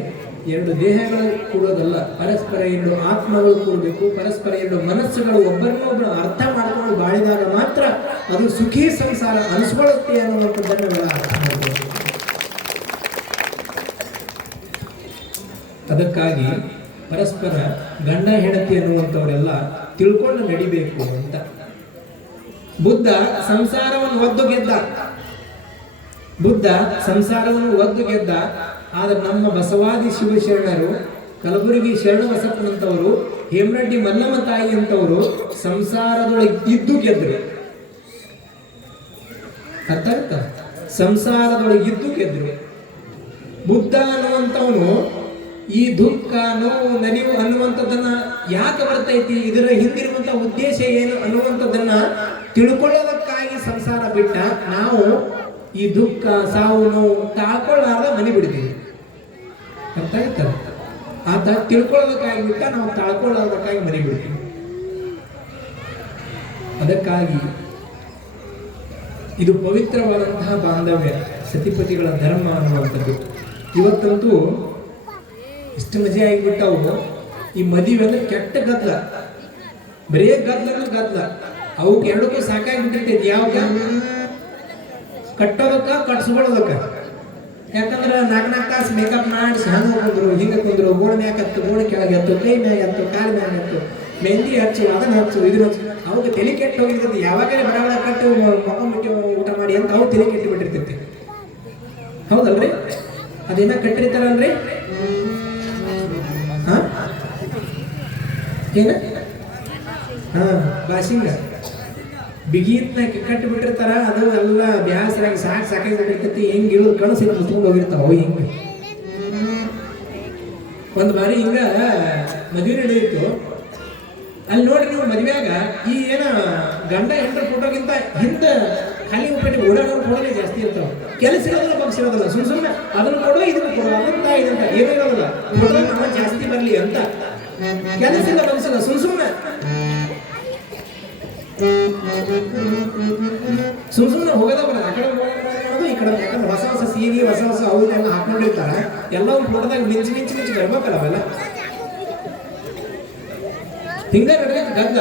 ಎರಡು ದೇಹಗಳು ಕೂಡೋದಲ್ಲ, ಪರಸ್ಪರ ಎರಡು ಆತ್ಮಗಳು ಕೂಡಬೇಕು, ಪರಸ್ಪರ ಎರಡು ಮನಸ್ಸುಗಳು ಒಬ್ಬರನ್ನೊಬ್ಬರು ಅರ್ಥ ಮಾಡ್ಕೊಂಡು ಬಾಳಿದಾಗ ಮಾತ್ರ ಅದು ಸುಖಿ ಸಂಸಾರ ಅನಿಸ್ಕೊಳ್ಳುತ್ತೆ ಅನ್ನುವಂಥದ್ದನ್ನು ನಾವೆಲ್ಲ ಅರ್ಥ ಮಾಡಬೇಕು. ಅದಕ್ಕಾಗಿ ಪರಸ್ಪರ ಗಂಡ ಹೆಂಡತಿ ಅನ್ನುವಂಥವರೆಲ್ಲ ತಿಳ್ಕೊಂಡು ನಡಿಬೇಕು ಅಂತ. ಬುದ್ಧ ಸಂಸಾರವನ್ನು ಒದ್ದು ಗೆದ್ದ, ಆದ್ರೆ ನಮ್ಮ ಬಸವಾದಿ ಶಿವಶರಣರು, ಕಲಬುರಗಿ ಶರಣಬಸಪ್ಪನಂತವರು, ಹೇಮರೆಡ್ಡಿ ಮಲ್ಲಮ್ಮ ತಾಯಿ ಅಂತವರು ಸಂಸಾರದೊಳಗೆ ಇದ್ದು ಗೆದ್ರು. ಅರ್ಥ ಆಯ್ತಾ? ಸಂಸಾರದೊಳಗೆ ಇದ್ದು ಗೆದ್ರು. ಬುದ್ಧ ಅನ್ನುವಂಥವನು ಈ ದುಃಖ, ನೋವು, ನಲಿವು ಅನ್ನುವಂಥದ್ದನ್ನ ಯಾಕೆ ಬರ್ತೈತಿ, ಇದರ ಹಿಂದಿರುವಂತಹ ಉದ್ದೇಶ ಏನು ಅನ್ನುವಂಥದ್ದನ್ನ ತಿಳ್ಕೊಳ್ಳೋದಕ್ಕಾಗಿ ಸಂಸಾರ ಬಿಟ್ಟ ನಾವು ಈ ದುಃಖ, ಸಾವು, ನೋವು ತಾಳ್ಕೊಳ್ಳಾರ್ದ ಮನೆ ಬಿಡ್ತೀವಿ. ಅರ್ಥ ಆಯ್ತಾ? ಆತ ತಿಳ್ಕೊಳ್ಳೋದಕ್ಕಾಗಿ ಬಿಟ್ಟ, ನಾವು ತಾಳ್ಕೊಳ್ಳೋದಕ್ಕಾಗಿ ಮನೆ ಬಿಡ್ತೀವಿ. ಅದಕ್ಕಾಗಿ ಇದು ಪವಿತ್ರವಾದಂತಹ ಬಾಂಧವ್ಯ, ಸತಿಪತಿಗಳ ಧರ್ಮ ಅನ್ನುವಂಥದ್ದು. ಇವತ್ತಂತೂ ಇಷ್ಟು ಮಜೆ ಆಗಿಬಿಟ್ಟವು. ಈ ಮದುವೆ ಅಂದ್ರೆ ಕೆಟ್ಟ ಗದ್ದಲ, ಬರೇ ಗದ್ದಲ. ಅವಕ್ಕೆ ಎರಡಕ್ಕೂ ಸಾಕಾಗಿಬಿಟ್ಟಿರ್ತೈತಿ. ಯಾವಾಗ ಕಟ್ಟೋದಕ್ಕ ಕಟ್ಸ್ಕೊಳ್ಳೋದಕ್ಕ. ಯಾಕಂದ್ರೆ 4 ತಾಸು ಮೇಕಪ್ ಮಾಡಿಸಿ ಹಂಗೆ ಕುಂದ್ರು, ಹಿಂಗೆ ಕುಂದ್ರು, ಗೋಡ ಮ್ಯಾಗ ಹತ್ತು, ಗೋಡ ಕೆಳಗೆ ಹತ್ತು, ಕೈ ಮ್ಯಾಗ ಹತ್ತು, ಕಾಲು ಮ್ಯಾಗ ಹತ್ತು, ಮೆಹಂದಿ ಹಚ್ಚು, ಅದನ್ನ ಹಚ್ಚು, ಇದನ್ನ ಹಚ್ಚು. ಅವಾಗ ತಲೆ ಕೆಟ್ಟು ಹೋಗಿರ್ತೈತಿ. ಯಾವಾಗಲೇ ಬರಬರ ಕಟ್ಟು ಮುಖ ಊಟ ಮಾಡಿ ಅಂತ ಅವ್ರು ತಲೆ ಕೆಟ್ಟು ಬಿಟ್ಟಿರ್ತೈತಿ. ಹೌದಲ್ರಿ? ಅದೇನ ಕಟ್ಟಿರ್ತಾರಲ್ರಿ, ಏನ ಬಾಸಿಂಗ ಬಿಗಿತ್ನ ಕಟ್ಟಿ ಬಿಟ್ಟಿರ್ತಾರ. ಅದು ಎಲ್ಲ ಬ್ಯಾಸರಾಗಿ ಸಾಕಾಗಿ ಬಿಟ್ಟಿರ್ತೈತಿ. ಹೆಂಗ್ ಇಳಿದು ಕಣಸಿ ಮುಚ್ಕೊಂಡು ಹೋಗಿರ್ತಾವ. ಹಿಂಗೆ ಒಂದು ಬಾರಿ ಹಿಂಗ ಮದುವೆ ನಡೆಯಿತು. ಅಲ್ಲಿ ನೋಡ್ರಿ ನೀವು, ಮದುವೆಯಾಗ ಈ ಏನ ಗಂಡ ಹೆಂಡ್ರ ಫೋಟೋಗಿಂತ ಹಿಂದೆ ಖಾಲಿ ಉಪ್ಪಟ್ಟಿ ಓಡಾಡೋರು ಫೋಟೋನೇ ಜಾಸ್ತಿ ಇರ್ತಾವ. ಕೆಲಸ ಇರೋದಿಲ್ಲ, ಪಕ್ಷ ಇರೋದಿಲ್ಲ. ಸುಮ್ಮನೆ ಅದನ್ನು ಕೊಡೋ, ಇದನ್ನು ಕೊಡೋ, ಅದಂತ ಇದಂತ ಏನೂ ಇರೋದಿಲ್ಲ. ಫೋಟೋ ನಾವು ಜಾಸ್ತಿ ಬರಲಿ ಅಂತ. ಕೆಲಸ ಇಲ್ಲ, ಪಕ್ಷ ಸುಮ್ಮನೆ ಹೋಗೋದ ಬರೋದು. ಆ ಕಡೆ ಮಾಡೋದು, ಈ ಕಡೆ. ಯಾಕಂದ್ರೆ ಹೊಸ ಸೀರೆ, ಹೊಸ ಅವೆಲ್ಲ ಹಾಕೊಂಡಿರ್ತಾರ. ಎಲ್ಲ ಒಂದು ಫೋಟೋದಾಗ ಮಿಂಚಿ ಬರ್ಬೇಕಲ್ಲ ಅವೆಲ್ಲ. ಹಿಂಗ ನಡೆದ ಗದ್ದ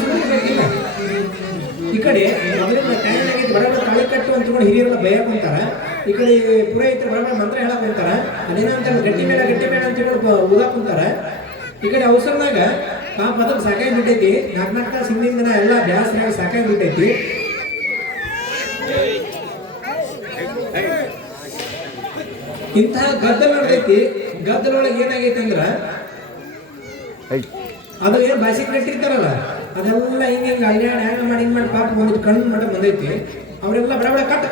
ಸುಮ್ಮನಿಲ್ಲ. ಈ ಕಡೆ ಮೊದಲಿಂದ ಟೈಮ್ ಆಗಿತ್ತು, ಬರಬರ ತಾಳಿ ಕಟ್ಟು ಅಂತ ಹಿರಿಯರೆಲ್ಲ ಭಯ ಕುಂತಾರ. ಈ ಕಡೆ ಪುರೋಹಿತರು ಬರಬರ ಮಂತ್ರ ಹೇಳಕ್ ಕುಂತಾರ. ಅದೇನಂತ ಗಟ್ಟಿ ಮೇಳ ಅಂತ ಊದಾ ಕುಂತಾರ. ಈ ಕಡೆ ಅವಸರನಾಗ ಪಾಪ ಅದಕ್ಕೆ ಸಾಕಾಗಿ ಬಿಟ್ಟೈತಿ. 4 ತಾಸು ಹಿಂದಿನ ದಿನ ಎಲ್ಲ ಬ್ಯಾಸರಾಗಿ ಸಾಕಾಗಿ ಬಿಟ್ಟೈತಿ. ಇಂತಹ ಗದ್ದಲ ನಡೆದೈತಿ. ಗದ್ದಲೊಳಗೆ ಏನಾಗೈತಿ ಅಂದ್ರ, ಅದು ಏನು ಭಾಷೆ ಕಟ್ಟಿರ್ತಾರಲ್ಲ, ಅದೆಲ್ಲ ಹಿಂಗೆ ಅಲ್ಯಾಣ ಹ್ಯಾಂಗ ಮಾಡಿ ಹಿಂಗೆ ಮಾಡಿ ಪಾಪ ಬಂದಿಟ್ಟು ಕಣ್ಣು ಮಠ ಬಂದೈತಿ. ಅವರೆಲ್ಲ ಬರಬರ ಕಟ್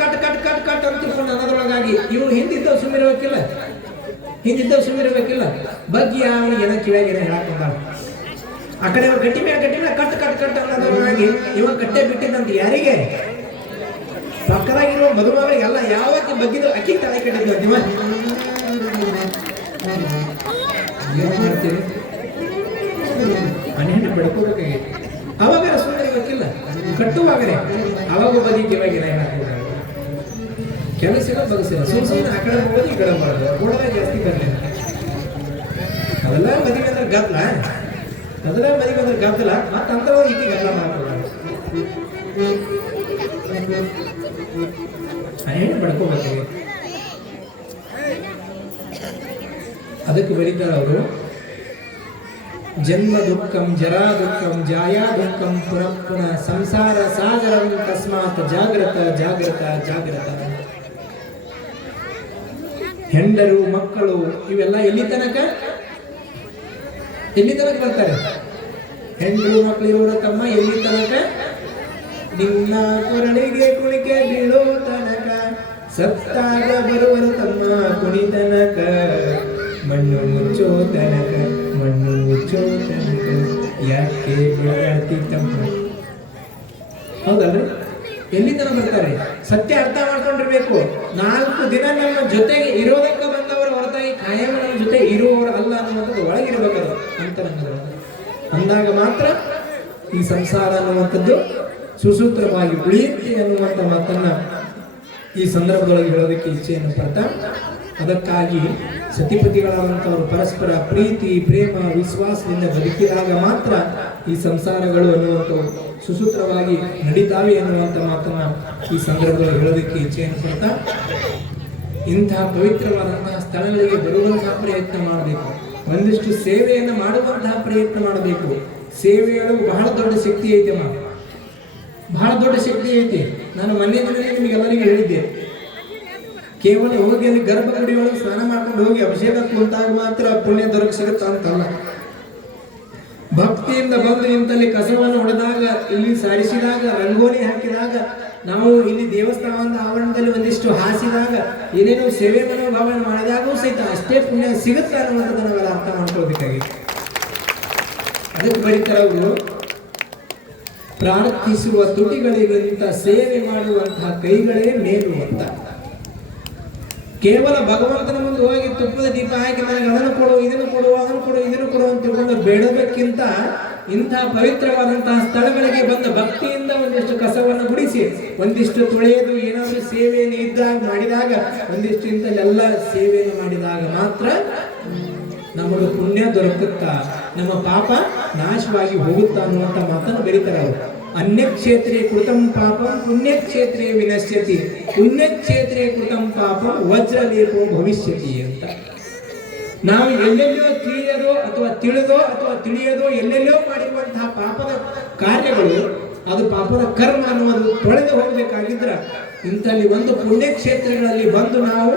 ಅಂತ ತಿಳ್ಕೊಂಡು ಅನ್ನೋದ್ರೊಳಗಾಗಿ ಇವ್ರು ಹಿಂದಿದ್ದವ್ ಸುಮ್ಮಿರಬೇಕಿಲ್ಲ. ಬಗ್ಗೆ ಅವನಿಗೆ ಏನೋ ಕಿವಿಯಾಗ ಏನೋ ಹೇಳಾಕೊಂಡ. ಆ ಕಡೆ ಅವ್ರು ಗಟ್ಟಿ ಮೇಲೆ ಕಟ್ ಅನ್ನೋದ್ರೊಳಗಾಗಿ ಇವಾಗ ಕಟ್ಟೆ ಬಿಟ್ಟಿದ್ದಂತ ಯಾರಿಗೆ? ಪಕ್ಕದಾಗಿರುವ ಮದುಮಗಳಿಗೆ ಎಲ್ಲ ಯಾವತ್ತಿ ಬಗ್ಗಿದ್ರು ಅಕ್ಕಿ ತಲೆ ಕಟ್ಟಿದ್ದು ಅಂತೀವ. ಏನ್ ಮಾಡ್ತೀರಿ? ಮನೆಯನ್ನು ಪಡ್ಕೋಬೇಕಾಗಿತ್ತು. ಅವಾಗ ಸುಮ್ಮನೆ ಗೊತ್ತಿಲ್ಲ, ಕಟ್ಟುವಾಗಲೇ ಅವಾಗ ಬದಿಗೆ ಇವಾಗಿನ ಹಾಕೋದು. ಕೆಲಸಿಲ್ಲ ಬಗಸಿಲ್ಲ, ಸುಮ್ಮನೆ ಆ ಕಡೆ ಹೋಗೋದು, ಈ ಕಡೆ ಮಾಡೋದು, ಕೂಡಲೇ ಜಾಸ್ತಿ ಬರಲಿಲ್ಲ. ಅವೆಲ್ಲ ಮದುವೆ ಅಂದ್ರೆ ಗದ್ದಲ, ಮತ್ತಂತ ಈಕೆ ಗದ್ದಲ ಮಾಡ್ಕೊಳ್ಳ ಹೆಣ್ಣು ಪಡ್ಕೋಬೇಕಾಗಿ. ಅದಕ್ಕೆ ಬರೀತಾರೆ ಅವರು, ಜನ್ಮ ದುಃಖಂ ಜರಾ ದುಃಖಂ ಜಾಯಾ ದುಃಖಂ ಪುನಃ ಸಂಸಾರ ಸಾಗರಂ ತಸ್ಮಾತ್ ಜಾಗ್ರತ. ಹೆಂಡರು, ಮಕ್ಕಳು ಇವೆಲ್ಲ ಎಲ್ಲಿ ತನಕ ಬರ್ತಾರೆ? ಹೆಂಡರು ಮಕ್ಕಳು ಇರೋರ ತಮ್ಮ ಎಲ್ಲಿ ತನಕ? ನಿನ್ನ ಕೊರಳಿಗೆ ಕುಣಿಕೆ ಬೀಳೋ ತನಕ, ಸತ್ತಾಗ ಬರುವರು ತಮ್ಮ ಕುಣಿತನಕ, ಮಣ್ಣು ಮುಚ್ಚೋ ತನಕ ಯಾಕೆ ಬಿಡಾಡ್ತಿ ತಮ್ಮ. ಹೌದಲ್ರಿ? ಎಲ್ಲಿ ತನಕ ಬರ್ತಾರೆ? ಸತ್ಯ ಅರ್ಥ ಮಾಡ್ಕೊಂಡಿರ್ಬೇಕು. 4 ದಿನ ನಮ್ಮ ಜೊತೆಗೆ ಇರೋದಕ್ಕೆ ಬಂದವರು ಹೊರತಾಗಿ ಕಾಯಂ ನಮ್ಮ ಜೊತೆ ಇರುವವರು ಅಲ್ಲ ಅನ್ನುವಂಥದ್ದು ಒಳಗಿರ್ಬೇಕದು ಅಂತರಂಗದ. ಅಂದಾಗ ಮಾತ್ರ ಈ ಸಂಸಾರ ಅನ್ನುವಂಥದ್ದು ಸುಸೂತ್ರವಾಗಿ ಉಳಿಯುತ್ತೆ ಅನ್ನುವಂಥ ಮಾತನ್ನ ಈ ಸಂದರ್ಭದೊಳಗೆ ಹೇಳೋದಕ್ಕೆ ಇಚ್ಛೆಯನ್ನು ಪಡ್ತಾ, ಅದಕ್ಕಾಗಿ ಸತಿಪತಿಗಳಾದಂಥವರು ಪರಸ್ಪರ ಪ್ರೀತಿ ಪ್ರೇಮ ವಿಶ್ವಾಸದಿಂದ ಬದುಕಿದಾಗ ಮಾತ್ರ ಈ ಸಂಸಾರಗಳು ಅನ್ನುವಂಥವು ಸುಸೂತ್ರವಾಗಿ ನಡೀತಾವೆ ಅನ್ನುವಂಥ ಮಾತನ್ನ ಈ ಸಂದರ್ಭದಲ್ಲಿ ಹೇಳೋದಕ್ಕೆ ಇಚ್ಛೆಯನ್ನು ಪಡ್ತಾ, ಇಂತಹ ಪವಿತ್ರವಾದಂತಹ ಸ್ಥಳಗಳಿಗೆ ಬರುವಂತಹ ಪ್ರಯತ್ನ ಮಾಡಬೇಕು. ಒಂದಿಷ್ಟು ಸೇವೆಯನ್ನು ಮಾಡುವಂತಹ ಪ್ರಯತ್ನ ಮಾಡಬೇಕು. ಸೇವೆಯೊಳಗೆ ಬಹಳ ದೊಡ್ಡ ಶಕ್ತಿ ಐತೆ ಬಹಳ ದೊಡ್ಡ ಶಕ್ತಿ ಐತಿ. ನಾನು ಮೊನ್ನೆ ದಿನವೇ ನಿಮಗೆಲ್ಲರಿಗೂ ಹೇಳಿದ್ದೆ, ಕೇವಲ ಹೋಗಿ ಅಲ್ಲಿ ಗರ್ಭಗುಡಿಯೊಳಗೆ ಸ್ನಾನ ಮಾಡ್ಕೊಂಡು ಹೋಗಿ ಅಭಿಷೇಕ ಕುಂತಾಗ ಮಾತ್ರ ಪುಣ್ಯ ದೊರಕಿಸಿಗುತ್ತ ಅಂತಲ್ಲ. ಭಕ್ತಿಯಿಂದ ಬಂದು ಇಂತಲ್ಲಿ ಕಸವನ್ನು ಹೊಡೆದಾಗ, ಇಲ್ಲಿ ಸಾರಿಸಿದಾಗ, ರಂಗೋಲಿ ಹಾಕಿದಾಗ, ನಾವು ಇಲ್ಲಿ ದೇವಸ್ಥಾನದ ಆವರಣದಲ್ಲಿ ಒಂದಿಷ್ಟು ಹಾಸಿದಾಗ, ಏನೇನೋ ಸೇವೆ ಮನೋಭಾವನೆ ಮಾಡಿದಾಗೂ ಸಹಿತ ಅಷ್ಟೇ ಪುಣ್ಯ ಸಿಗುತ್ತೆ ಅನ್ನುವಂಥದ್ದು ನಾವೆಲ್ಲ ಅರ್ಥ ಮಾಡ್ಕೊಳ್ಬೇಕಾಗಿದೆ. ಅದಕ್ಕೆ ಬರೀತಾರೆ ಅವರು, ಪ್ರಾರ್ಥಿಸುವ ತುಟಿಗಳಿಗಿಂತ ಸೇವೆ ಮಾಡುವಂತಹ ಕೈಗಳೇ ಮೇಲು ಅಂತ. ಕೇವಲ ಭಗವಂತನ ಮುಂದೆ ಹೋಗಿ ತುಪ್ಪದ ದೀಪ ಹಾಕಿ ನನಗೆ ಅದನ್ನು ಕೊಡು, ಇದನ್ನು ಕೊಡು, ಅದನ್ನು ಕೊಡು, ಇದನ್ನು ಕೊಡು ಅಂತ ತಿಳ್ಕೊಂಡು ಬೇಡೋದಕ್ಕಿಂತ ಇಂತಹ ಪವಿತ್ರವಾದಂತಹ ಸ್ಥಳಗಳಿಗೆ ಬಂದ ಭಕ್ತಿಯಿಂದ ಒಂದಿಷ್ಟು ಕಸವನ್ನು ಗುಡಿಸಿ, ಒಂದಿಷ್ಟು ತೊಳೆಯೋದು, ಏನಾದರೂ ಸೇವೆಯನ್ನು ಇದ್ದಾಗ ಮಾಡಿದಾಗ, ಒಂದಿಷ್ಟು ಇಂಥಲ್ಲೆಲ್ಲ ಸೇವೆಯನ್ನು ಮಾಡಿದಾಗ ಮಾತ್ರ ನಮಗೆ ಪುಣ್ಯ ದೊರಕುತ್ತಾ, ನಮ್ಮ ಪಾಪ ನಾಶವಾಗಿ ಹೋಗುತ್ತಾ ಅನ್ನುವಂಥ ಮಾತನ್ನು ಬರೀತಾರೆ ಅವರು. ಅನ್ಯಕ್ಷೇತ್ರೇ ಕೃತಂ ಪಾಪಂ ಪುಣ್ಯಕ್ಷೇತ್ರೇ ವಿನಶ್ಯತಿ, ಪುಣ್ಯಕ್ಷೇತ್ರೇ ಕೃತಂ ಪಾಪಂ ವಜ್ರಲೇಪೋ ಭವಿಷ್ಯತಿ ಅಂತ. ನಾವು ಎಲ್ಲೆಲ್ಲೋ ತಿಳಿಯದೋ ಅಥವಾ ತಿಳಿದೋ ಅಥವಾ ತಿಳಿಯದೋ ಎಲ್ಲೆಲ್ಲೋ ಮಾಡಿರುವಂತಹ ಪಾಪದ ಕಾರ್ಯಗಳು, ಅದು ಪಾಪದ ಕರ್ಮ ಅನ್ನುವುದು ತೊಳೆದು ಹೋಗಬೇಕಾಗಿದ್ರೆ ಇಂಥಲ್ಲಿ ಒಂದು ಪುಣ್ಯಕ್ಷೇತ್ರಗಳಲ್ಲಿ ಬಂದು ನಾವು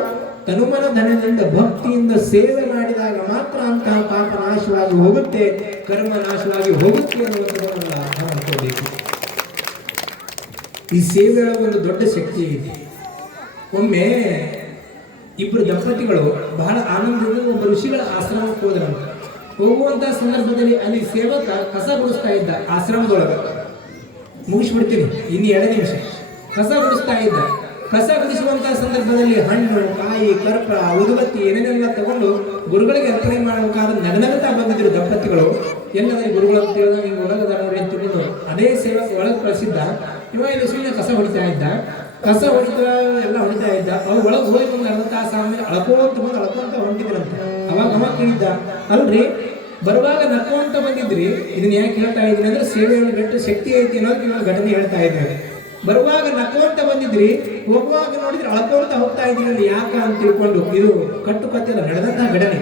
ತನುಮನ ಧನದಿಂದ ಭಕ್ತಿಯಿಂದ ಸೇವೆ ಮಾಡಿದಾಗ ಮಾತ್ರ ಅಂತಹ ಪಾಪ ನಾಶವಾಗಿ ಹೋಗುತ್ತೆ, ಕರ್ಮ ನಾಶವಾಗಿ ಹೋಗುತ್ತೆ ಅನ್ನುವಂಥದ್ದನ್ನು ಅರ್ಥ ಮಾಡ್ಕೋಬೇಕು. ಈ ಸೇವೆಯ ಒಂದು ದೊಡ್ಡ ಶಕ್ತಿ ಇದೆ. ಒಮ್ಮೆ ಇಬ್ಬರು ದಂಪತಿಗಳು ಬಹಳ ಆನಂದದಿಂದ ಒಬ್ಬ ಋಷಿಗಳ ಆಶ್ರಮಕ್ಕೆ ಹೋದ್ರಂತೆ. ಹೋಗುವಂತಹ ಸಂದರ್ಭದಲ್ಲಿ ಅಲ್ಲಿ ಸೇವಕ ಕಸ ಗುಡಿಸ್ತಾ ಇದ್ದ ಆಶ್ರಮದೊಳಗೆ. ಮುಗಿಸ್ಬಿಡ್ತೀನಿ, ಇನ್ನು 2 ನಿಮಿಷ. ಕಸ ಗುಡಿಸ್ತಾ ಇದ್ದ. ಕಸ ಗುಡಿಸುವಂತಹ ಸಂದರ್ಭದಲ್ಲಿ ಹಣ್ಣು, ಕಾಯಿ, ಕರ್ಪೂರ, ಉದುಬತ್ತಿ ಏನೇನೆಲ್ಲ ತಗೊಂಡು ಗುರುಗಳಿಗೆ ಅರ್ಪಣೆ ಮಾಡಬೇಕಾದ್ರೆ ನಗನಗುತ್ತಾ ಬಂದಿದ್ರು ದಂಪತಿಗಳು. ಎಲ್ಲದಲ್ಲಿ ಗುರುಗಳು ಅಂತ ಹೇಳಿದಾಗ ಹಿಂಗೆ ಒಳಗದ ನೋಡಿ ಅಂತ ತಿಳಿದು ಅದೇ ಸೇವಕ ಒಳಗೆ ಕಳಿಸಿದ್ದ. ಇವ ಇಲ್ಲಿ ಸುಮ್ಮನೆ ಕಸ ಹೊಡಿತಾ ಇದ್ದ. ಕಸ ಹೊಡಿತಾ ಎಲ್ಲ ಹೊಡಿತಾ ಇದ್ದ. ಅವ್ರು ಒಳಗೆ ಹೋಗಿ ಒಂದು ಅರ್ಧ ತಾಸು ಆಮೇಲೆ ಅಳ್ಕೊಂತ ಹೊಂಟಿದ್ರಂತೆ. ಅವಾಗ ಕೇಳಿದ್ದ, ಅಲ್ರಿ ಬರುವಾಗ ನಕ್ಕೊಂತ ಬಂದಿದ್ರಿ, ಇದನ್ನ ಯಾಕೆ ಹೇಳ್ತಾ ಇದ್ದೀನಿ ಅಂದ್ರೆ ಸೇವೆಯನ್ನು ಗಟ್ಟ ಶಕ್ತಿ ಐತಿ ಅನ್ನೋದಕ್ಕೆ ಇವಾಗ ಘಟನೆ ಹೇಳ್ತಾ ಇದ್ದಾರೆ. ಬರುವಾಗ ನಕ್ಕೊಂತ ಬಂದಿದ್ರಿ, ಹೋಗುವಾಗ ನೋಡಿದ್ರೆ ಅಳ್ಕೊಂತ ಹೋಗ್ತಾ ಇದ್ದೀರಿ ಯಾಕ ಅಂತ ತಿಳ್ಕೊಂಡು, ಇದು ಕಟ್ಟುಕತೆ ನಡೆದಂತಹ ಘಟನೆ.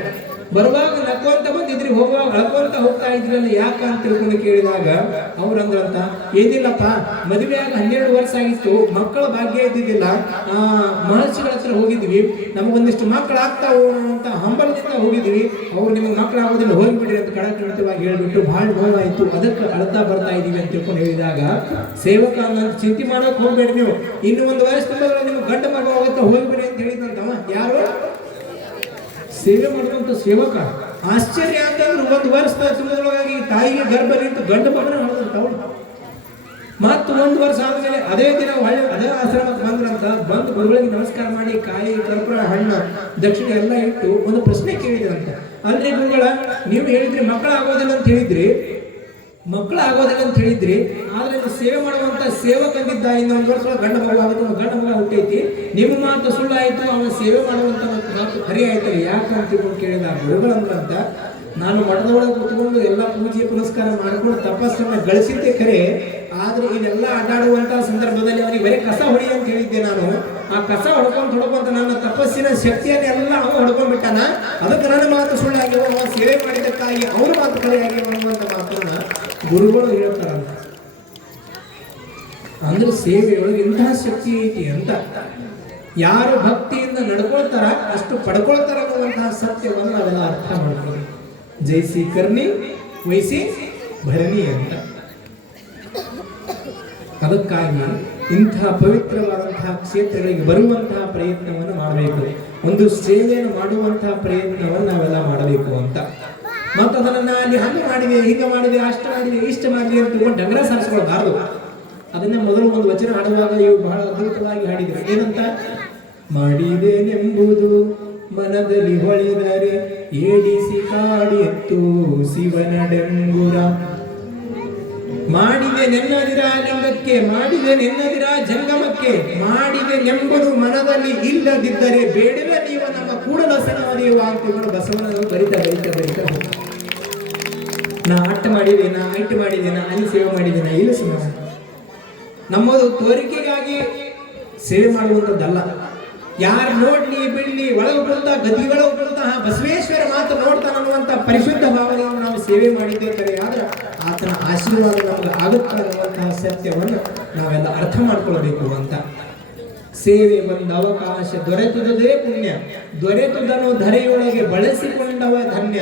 ಬರುವಾಗ ನಕ್ಕೊಂತ ಬಂದಿದ್ರಿ, ಹೋಗುವಾಗ ಅಳ್ಕೊಂತ ಹೋಗ್ತಾ ಇದ್ರಲ್ಲ ಯಾಕ ಅಂತ ತಿಳ್ಕೊಂಡು ಕೇಳಿದಾಗ ಅವ್ರಂದ್ರಂತ, ಏನಿಲ್ಲಪ್ಪ, ಮದುವೆಯಾಗ 12 ವರ್ಷ ಆಗಿತ್ತು, ಮಕ್ಕಳ ಭಾಗ್ಯ ಇದ್ದಿದ್ದಿಲ್ಲ, ಮಹರ್ಷಿಗಳ ಹತ್ರ ಹೋಗಿದ್ವಿ, ನಮಗೊಂದಿಷ್ಟು ಮಕ್ಕಳು ಆಗ್ತಾವು ಅಂತ ಹಂಬಲದಿಂದ ಹೋಗಿದ್ವಿ, ಅವ್ರು ನಿಮಗೆ ಮಕ್ಕಳು ಆಗೋದಿಲ್ಲ, ಹೋಗಿಬಿಡ್ರಿ ಅಂತ ಕಡಖಂಡಿತವಾಗಿ ಹೇಳ್ಬಿಟ್ಟು ಬಹಳ ನೋವಾಯಿತು, ಅದಕ್ಕೆ ಅಳ್ತಾ ಬರ್ತಾ ಇದೀವಿ ಅಂತ ತಿಳ್ಕೊಂಡು ಹೇಳಿದಾಗ ಸೇವಕ ಅನ್ನೋದು ಚಿಂತೆ ಮಾಡೋಕೆ ಹೋಗ್ಬೇಡಿ ನೀವು, ಇನ್ನು 1 ವರ್ಷ ತುಂಬಾ ನಿಮ್ಗೆ ಗಂಡ ಮಗ ಹೋಗುತ್ತಾ ಹೋಗ್ಬೇಡಿ ಅಂತ ಹೇಳಿದಂತವ ಯಾರು? ಸೇವೆ ಮಾಡುವಂತ ಸೇವಕ. ಆಶ್ಚರ್ಯ ಅಂತಂದ್ರೆ 1 ವರ್ಷದ ತುಂಬದೊಳಗಾಗಿ ತಾಯಿಗೆ ಗರ್ಭ ನಿಂತು ಗಂಡ ಮಗನ ಹೊಡೆದಂತವಳು. ಮತ್ತು 1 ವರ್ಷ ಆದ್ಮೇಲೆ ಅದೇ ದಿನ ಅದೇ ಆಶ್ರಮಕ್ಕೆ ಬಂದ್ರಂತ. ಬಂದು ಗುರುಗಳಿಗೆ ನಮಸ್ಕಾರ ಮಾಡಿ ಕಾಯಿ, ಕರ್ಪೂರ, ಹಣ್ಣು, ದಕ್ಷಿಣ ಎಲ್ಲ ಇಟ್ಟು ಒಂದು ಪ್ರಶ್ನೆ ಕೇಳಿದ್ರಂತ. ಅಲ್ರಿ ಗುರುಗಳ, ನೀವು ಹೇಳಿದ್ರಿ ಮಕ್ಕಳಾಗೋದಿಲ್ಲ ಅಂತ ಹೇಳಿದ್ರಿ, ಆದ್ರೆ ಸೇವೆ ಮಾಡುವಂತ ಸೇವಕಂದಿದ್ದ, ಇನ್ನು 1 ವರ್ಷ ಗಂಡ ಮಗ ಆಗುತ್ತೆ, ಗಂಡ ಮಗ ಹುಟ್ಟೈತಿ, ನಿಮ್ಮ ಮಾತು ಸುಳ್ಳಾಯ್ತು, ಅವನ ಸೇವೆ ಮಾಡುವಂತ ಮಾತು ಖರಿ ಆಯ್ತಲ್ಲ, ಯಾಕೆ ಅಂತ ತಿಳ್ಕೊಂಡು ಕೇಳಿದ ಗುರುಗಳಂದ್ರಂತ, ನಾನು ಮಠದೊಳಗೆ ಕೂತ್ಕೊಂಡು ಎಲ್ಲ ಪೂಜೆ ಪುನಸ್ಕಾರ ಮಾಡ್ಕೊಂಡು ತಪಸ್ಸನ್ನ ಗಳಿಸಿದ್ದೆ ಖರೆ, ಆದ್ರೆ ಇದೆಲ್ಲ ಅಡ್ಡಾಡುವಂತಹ ಸಂದರ್ಭದಲ್ಲಿ ಅವನಿಗೆ ಬರೀ ಕಸ ಹೊಡಿ ಅಂತ ಹೇಳಿದ್ದೆ ನಾನು. ಆ ಕಸ ಹೊಡ್ಕೊಂತ ನನ್ನ ತಪಸ್ಸಿನ ಶಕ್ತಿಯನ್ನೆಲ್ಲ ಅವ ಹೊಡ್ಕೊಂಡ್ಬಿಟ್ಟಾನ, ಅದಕ್ಕೆ ನನ್ನ ಮಾತು ಸುಳ್ಳಾಗಿವ, ಅವ ಸೇವೆ ಮಾಡಿದ್ದಕ್ಕಾಗಿ ಅವ್ರ ಮಾತು ಖರೆಯಾಗಿ ಅನ್ನುವಂಥ ಮಾತನ್ನ ಗುರುಗಳು ಹೇಳ್ತಾರಂತ. ಅಂದ್ರೆ ಸೇವೆಯೊಳಗೆ ಇಂತಹ ಶಕ್ತಿ ಐತಿ ಅಂತ. ಯಾರು ಭಕ್ತಿಯಿಂದ ನಡ್ಕೊಳ್ತಾರ ಅಷ್ಟು ಪಡ್ಕೊಳ್ತಾರ ಅನ್ನುವಂತಹ ಸತ್ಯವನ್ನು ನಾವೆಲ್ಲ ಅರ್ಥ ಮಾಡ್ತೀವಿ. ಜೈಸಿ ಕರ್ಣಿ ವೈಸಿ ಭರಣಿ ಅಂತ. ಅದಕ್ಕಾಗಿ ಇಂತಹ ಪವಿತ್ರವಾದಂತಹ ಕ್ಷೇತ್ರಗಳಿಗೆ ಬರುವಂತಹ ಪ್ರಯತ್ನವನ್ನು ಮಾಡಬೇಕು, ಒಂದು ಸೇವೆಯನ್ನು ಮಾಡುವಂತಹ ಪ್ರಯತ್ನವನ್ನು ನಾವೆಲ್ಲ ಮಾಡಬೇಕು ಅಂತ. ಮತ್ತು ಅದನ್ನ ಅಲ್ಲಿ ಹಂಗೆ ಮಾಡಿದೆ, ಹೀಗೆ ಮಾಡಿದೆ, ಅಷ್ಟು ಮಾಡಿದೆ, ಇಷ್ಟು ಮಾಡಿದೆ ಅಂತ ತಿಳ್ಕೊಂಡು ಡಂಗರ ಸಾರಿಸ್ಕೊಳ್ಬಾರ್ದು. ಅದನ್ನ ಮೊದಲು ಒಂದು ವಚನ ಹಾಡುವಾಗ ಇವು ಬಹಳ ಅದ್ಭುತವಾಗಿ ಹಾಡಿದ್ರು. ಏನಂತ? ಮಾಡಿದೇನೆಂಬುದು ಮನದಲ್ಲಿ ಹೊಳೆದರೆ ಏಡಿಸಿ ಕಾಡಿತ್ತು ಶಿವನ ಡಂಗುರ, ಮಾಡಿದೆ ನೆನ್ನದಿರ ಲಿಂಗಕ್ಕೆ, ಮಾಡಿದೆ ನೆನ್ನದಿರ ಜಂಗಮಕ್ಕೆ, ಮಾಡಿದೆ ನೆಂಬುದು ಮನದಲ್ಲಿ ಇಲ್ಲದಿದ್ದರೆ ಬೇಡವೇ ನೀವು ನಮ್ಮ ಕೂಡಲ ಸನವರಿಯುವ ವಾಕ್ಯಗಳು ಬಸವನನ್ನು ಬರಿತಾ ಬರಿತಾ ಬರಿತಾ ನಾ ಅಟ್ಟ ಮಾಡಿದೆ, ನಾ ಐಟ್ ಮಾಡಿದೆ, ನಾ ಅಲ್ಲಿ ಸೇವೆ ಮಾಡಿದೆ, ನಾ ಇಲ್ಲಿ ಸೇವೆ ಮಾಡಿದೆ. ನಮ್ಮದು ತೋರಿಕೆಗಾಗಿ ಸೇವೆ ಮಾಡುವಂಥದ್ದಲ್ಲ. ಯಾರು ನೋಡ್ಲಿ ಬಿಡ್ಲಿ ಒಳಗೆ ಬಂದ ಗದಿ ಒಳಗೆ ಬಂದ ಬಸವೇಶ್ವರ ಮಾತ್ರ ನೋಡ್ತಾನ ಅನ್ನುವಂಥ ಪರಿಶುದ್ಧ ಭಾವನೆಯನ್ನು ನಾವು ಸೇವೆ ಮಾಡಿದ್ದೇ ಕರೆ ಆದ್ರೆ ಆತನ ಆಶೀರ್ವಾದ ನಮಗೆ ಆಗುತ್ತೆ ಅನ್ನುವಂತಹ ಸತ್ಯವನ್ನು ನಾವೆಲ್ಲ ಅರ್ಥ ಮಾಡ್ಕೊಳ್ಬೇಕು ಅಂತ. ಸೇವೆ ಬಂದ ಅವಕಾಶ ದೊರೆತುದೇ ಪುಣ್ಯ, ದೊರೆತುದನ್ನು ಧರೆಯೊಳಗೆ ಬಳಸಿಕೊಂಡವ ಧನ್ಯ.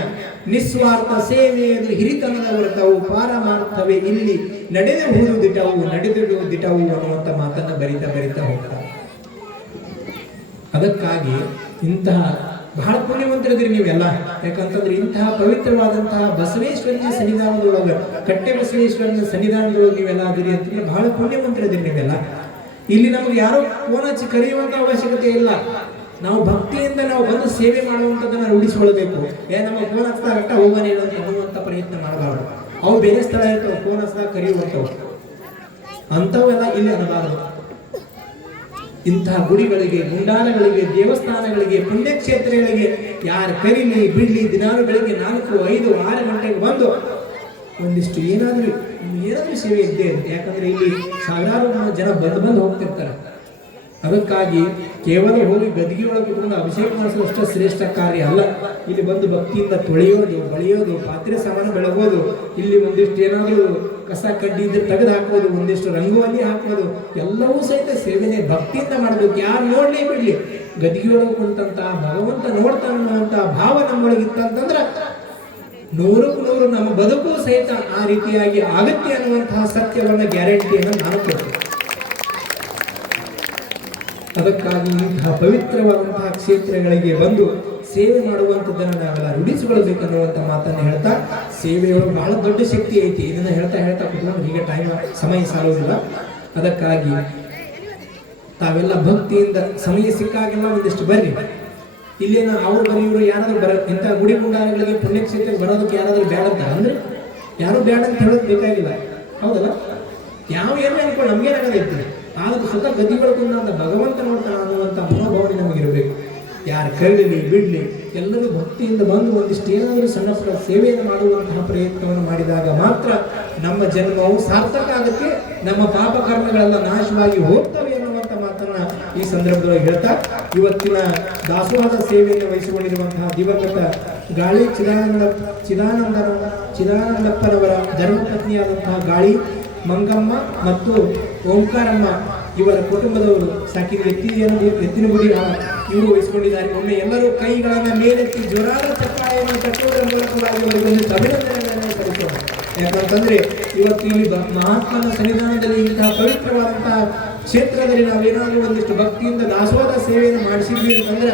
ನಿಸ್ವಾರ್ಥ ಸೇವೆಯದು ಹಿರಿತನದ ವ್ರತವು, ಪಾರಮಾರ್ಥವೇ ಇಲ್ಲಿ ನಡೆದುವುದು ದಿಟವು, ನಡೆದುವುದು ದಿಟವು ಅನ್ನುವಂಥ ಮಾತನ್ನ ಬರಿತಾ ಬರಿತಾ ಹೋಗ್ತಾರೆ. ಅದಕ್ಕಾಗಿ ಇಂತಹ ಬಹಳ ಪುಣ್ಯವಂತರಿದ್ರಿ ನೀವೆಲ್ಲ. ಯಾಕಂತಂದ್ರೆ ಇಂತಹ ಪವಿತ್ರವಾದಂತಹ ಬಸವೇಶ್ವರನ ಸನ್ನಿಧಾನದೊಳಗೆ, ಕಟ್ಟೆ ಬಸವೇಶ್ವರನ ಸನ್ನಿಧಾನದೊಳಗೆ ನೀವೆಲ್ಲ ಅದಿರಿ ಅಂತಂದ್ರೆ ಬಹಳ ಪುಣ್ಯವಂತರಿದ್ರಿ ನೀವೆಲ್ಲ. ಇಲ್ಲಿ ನಮಗೆ ಯಾರೋ ಫೋನ್ ಹಚ್ಚಿ ಕರೆಯುವಂತ ಅವಶ್ಯಕತೆ ಇಲ್ಲ. ನಾವು ಭಕ್ತಿಯಿಂದ ನಾವು ಬಂದು ಸೇವೆ ಮಾಡುವಂಥದ್ದನ್ನ ರೂಢಿಸಿಕೊಳ್ಳಬೇಕು. ನಮ್ಮ ಫೋನ್ ಹಚ್ಚಿದಾಗ ಅಷ್ಟ ಹೋಗೋಣ ಅಂತ ಅನ್ನುವಂಥ ಪ್ರಯತ್ನ ಮಾಡಬಾರ್ದು. ಅವು ಬೇರೆ ಸ್ಥಳ ಇರ್ತವೆ, ಫೋನ್ ಹಚ್ಚಿದಾಗ ಕರೆಯುವಂಥವು ಅಂಥವೆಲ್ಲ ಇಲ್ಲಿ ಅನ್ನಬಾರದು. ಇಂತಹ ಗುಡಿಗಳಿಗೆ, ಗುಂಡಾರಗಳಿಗೆ, ದೇವಸ್ಥಾನಗಳಿಗೆ, ಪುಣ್ಯಕ್ಷೇತ್ರಗಳಿಗೆ ಯಾರು ಕರೀಲಿ ಬಿಡ್ಲಿ ದಿನಾಲು ಬೆಳಿಗ್ಗೆ 4, 5, 6 ಗಂಟೆಗೆ ಬಂದು ಒಂದಿಷ್ಟು ಏನಾದ್ರೂ ಸೇವೆ ಇದ್ದೇ ಇರುತ್ತೆ. ಯಾಕಂದ್ರೆ ಇಲ್ಲಿ ಸಾವಿರಾರು ಜನ ಬಂದು ಹೋಗ್ತಿರ್ತಾರೆ. ಅದಕ್ಕಾಗಿ ಕೇವಲ ಹೋಗಿ ಗದಿಗೆ ಒಳಗೆ ಕುತ್ಕೊಂಡು ಅಭಿಷೇಕ ಮಾಡಿಸೋದು ಅಷ್ಟೇ ಶ್ರೇಷ್ಠ ಕಾರ್ಯ ಅಲ್ಲ. ಇಲ್ಲಿ ಬಂದು ಭಕ್ತಿಯಿಂದ ತೊಳೆಯೋದು, ಬಳಿಯೋದು, ಪಾತ್ರೆ ಸಾಮಾನು ಬೆಳಗೋದು, ಇಲ್ಲಿ ಒಂದಿಷ್ಟು ಏನಾದರೂ ಕಸ ಕಡ್ಡಿ ಇದ್ರೆ ತೆಗೆದು ಹಾಕೋದು, ಒಂದಿಷ್ಟು ರಂಗೋಲಿ ಹಾಕೋದು, ಎಲ್ಲವೂ ಸಹಿತ ಸೇವೆನೇ ಭಕ್ತಿಯಿಂದ ಮಾಡಬೇಕು. ಯಾರು ನೋಡ್ಲಿ ಬಿಡ್ಲಿ ಗದಿಗೆ ಒಳಗೆ ಕುಂತಹ ಭಗವಂತ ನೋಡ್ತಾನಂತ ಭಾವ ನಮ್ಮೊಳಗಿತ್ತಂತಂದ್ರೆ 100ಕ್ಕೆ 100 ನಮ್ಮ ಬದುಕು ಸಹಿತ ಆ ರೀತಿಯಾಗಿ ಆಗತ್ತೆ ಅನ್ನುವಂತಹ ಸತ್ಯವನ್ನ ಗ್ಯಾರಂಟಿಯನ್ನು ನಾನು ಕೊಡ್ತೀನಿ. ಅದಕ್ಕಾಗಿ ಇಂತಹ ಪವಿತ್ರವಾದಂತಹ ಕ್ಷೇತ್ರಗಳಿಗೆ ಬಂದು ಸೇವೆ ಮಾಡುವಂಥದ್ದನ್ನು ನಾವೆಲ್ಲ ರೂಢಿಸಿಕೊಳ್ಬೇಕನ್ನುವಂಥ ಮಾತನ್ನು ಹೇಳ್ತಾ, ಸೇವೆಯೊಳಗೆ ಬಹಳ ದೊಡ್ಡ ಶಕ್ತಿ ಐತಿ. ಇದನ್ನು ಹೇಳ್ತಾ ಹೇಳ್ತಾ ಕೂತ್ಕೊಂಡು ಈಗ ಸಮಯ ಸಾಲೋದಿಲ್ಲ. ಅದಕ್ಕಾಗಿ ತಾವೆಲ್ಲ ಭಕ್ತಿಯಿಂದ ಸಮಯ ಸಿಕ್ಕಾಗೆಲ್ಲ ಒಂದಿಷ್ಟು ಬರ್ರಿ. ಇಲ್ಲೇನ ಅವ್ರು ಬರೀವರು ಯಾರಾದ್ರೂ ಇಂಥ ಗುಡಿ ಗುಂಡಾರಗಳಿಗೆ ಪುಣ್ಯಕ್ಷೇತ್ರಕ್ಕೆ ಬರೋದಕ್ಕೆ ಯಾರಾದ್ರೂ ಬ್ಯಾಡ ಅಂತ ಅಂದ್ರೆ ಯಾರು ಬ್ಯಾಡ ಅಂತ ಹೇಳೋದು ಬೇಕಾಗಿಲ್ಲ, ಹೌದಲ್ಲ? ಏನು ಅನ್ಕೊಂಡು ನಮ್ಗೇನಾಗದೈತಿ, ಆದ್ರೆ ಸ್ವತಃ ಗದಿಗಳು ಕುಂದ ಭಗವಂತ ನೋಡ್ತಾನೆ ಅನ್ನುವಂಥ ಮನೋಭಾವನೆ ನಮಗಿರಬೇಕು. ಯಾರು ಕರೀಲಿ ಬಿಡ್ಲಿ ಎಲ್ಲರೂ ಭಕ್ತಿಯಿಂದ ಬಂದು ಒಂದಿಷ್ಟು ಏನಾದರೂ ಸಣ್ಣ ಪುಟ್ಟ ಸೇವೆಯನ್ನು ಮಾಡುವಂತಹ ಪ್ರಯತ್ನವನ್ನು ಮಾಡಿದಾಗ ಮಾತ್ರ ನಮ್ಮ ಜನ್ಮವು ಸಾರ್ಥಕ ಆಗುತ್ತೆ, ನಮ್ಮ ಪಾಪ ಕರ್ಮಗಳೆಲ್ಲ ನಾಶವಾಗಿ ಹೋಗ್ತವೆ ಅನ್ನುವಂಥ ಮಾತನ್ನ ಈ ಸಂದರ್ಭದೊಳಗೆ ಹೇಳ್ತಾ, ಇವತ್ತಿನ ದಾಸೋಹದ ಸೇವೆಯನ್ನು ವಹಿಸಿಕೊಂಡಿರುವಂತಹ ದಿವಂಗತ ಗಾಳಿ ಚಿದಾನಂದಪ್ಪನವರ ಧರ್ಮಪತ್ನಿಯಾದಂತಹ ಗಾಳಿ ಮಂಗಮ್ಮ ಮತ್ತು ಓಂಕಾರಮ್ಮ ಇವರ ಕುಟುಂಬದವರು ಸಾಕಿದ ಎತ್ತಿನ ಗುಡಿ ಇವರು ವಹಿಸಿಕೊಂಡಿದ್ದಾರೆ. ಒಮ್ಮೆ ಎಲ್ಲರೂ ಕೈಗಳನ್ನು ಮೇಲೆತ್ತಿ ಜೋರಾದ ಚಪ್ಪಾಳೆಯನ್ನು ತಟ್ಟುವುದರ ಮೂಲಕವಾಗಿ ಅವರಿಗೊಂದು ಅಭಿನಂದನೆಗಳನ್ನು ಸಲ್ಲಿಸೋಣ. ಯಾಕಂತಂದ್ರೆ ಇವತ್ತು ಇಲ್ಲಿ ಮಹಾತ್ಮನ ಸನ್ನಿಧಾನದಲ್ಲಿ ಇಂತಹ ಪವಿತ್ರವಾದಂತಹ ಕ್ಷೇತ್ರದಲ್ಲಿ ನಾವೇನಾದ್ರೂ ಒಂದಿಷ್ಟು ಭಕ್ತಿಯಿಂದ ದಾಸೋಹದ ಸೇವೆಯನ್ನು ಮಾಡಿಸಿದ್ವಿ ಅಂತಂದ್ರೆ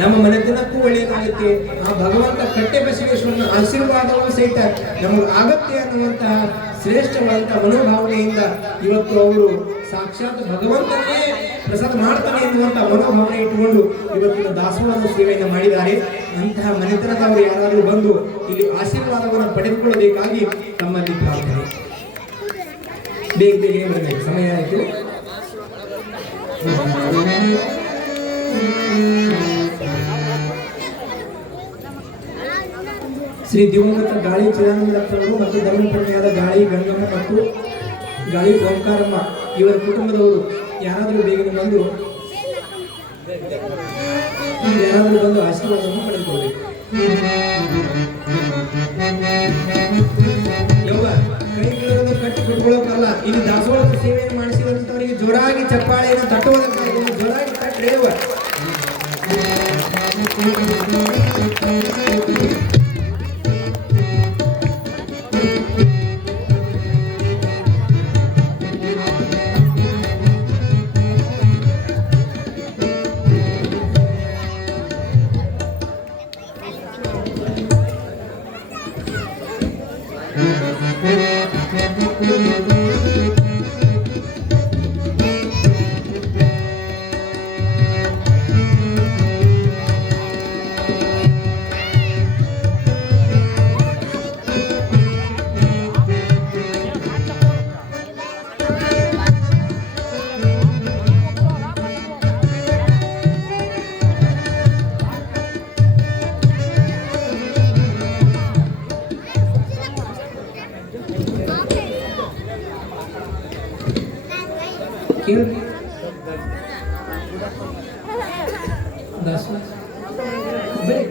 ನಮ್ಮ ಮನೆತನಕ್ಕೂ ಒಳ್ಳೆಯದಾಗುತ್ತೆ. ಆ ಭಗವಂತ ಕಟ್ಟೆ ಬಸವೇಶ್ವರನ ಆಶೀರ್ವಾದವೂ ಸಹಿತ ನಮಗೆ ಆಗತ್ತೆ ಅನ್ನುವಂತಹ ಶ್ರೇಷ್ಠವಾದಂತಹ ಮನೋಭಾವನೆಯಿಂದ ಇವತ್ತು ಅವರು ಸಾಕ್ಷಾತ್ ಭಗವಂತನೇ ಪ್ರಸಾದ ಮಾಡ್ತಾನೆ ಎನ್ನುವಂತ ಮನೋಭಾವನೆ ಇಟ್ಟುಕೊಂಡು ಇವತ್ತಿನ ದಾಸೋಹದ ಸೇವೆಯನ್ನು ಮಾಡಿದ್ದಾರೆ. ಅಂತಹ ಮನೆತನದವರು ಯಾರಾದರೂ ಬಂದು ಇಲ್ಲಿ ಆಶೀರ್ವಾದವನ್ನು ಪಡೆದುಕೊಳ್ಳಬೇಕಾಗಿ ತಮ್ಮಲ್ಲಿ ಪ್ರಾರ್ಥನೆ. ಬೇಗ ಬೇಗ ಬರಬೇಕು, ಸಮಯ ಆಯಿತು. ಶ್ರೀ ದಿವಂಗತ ಗಾಳಿ ಚಿದಾನಂದಪ್ಪನವರು ಮತ್ತು ಧರ್ಮಪತ್ನಿಯಾದ ಗಾಳಿ ಗಂಗಮ್ಮ ಮತ್ತು ಗಾಳಿ ಓಂಕಾರಮ್ಮ ಇವರ ಕುಟುಂಬದವರು ಯಾರಾದರೂ ಬೇಗನೆ ಬಂದು ಆಶೀರ್ವಾದವನ್ನು ಪಡೆದುಕೊಳ್ಳಬೇಕು. ಕೈಗಳನ್ನು ಕಟ್ಟಿ ಬಿಟ್ಕೊಳ್ಳೋಕಲ್ಲ, ಇಲ್ಲಿ ದಾಸೋಹದ ಸೇವೆಯನ್ನು ಮಾಡಿಸಿದಂಥವರಿಗೆ ಜೋರಾಗಿ ಚಪ್ಪಾಳೆಯನ್ನು ತಟ್ಟುವುದಕ್ಕಾಗಿ ಜೋರಾಗಿ ತಟ್ಟೆಯುವ ಕೇಳಿ ದಾಸ ಬರ್ರಿ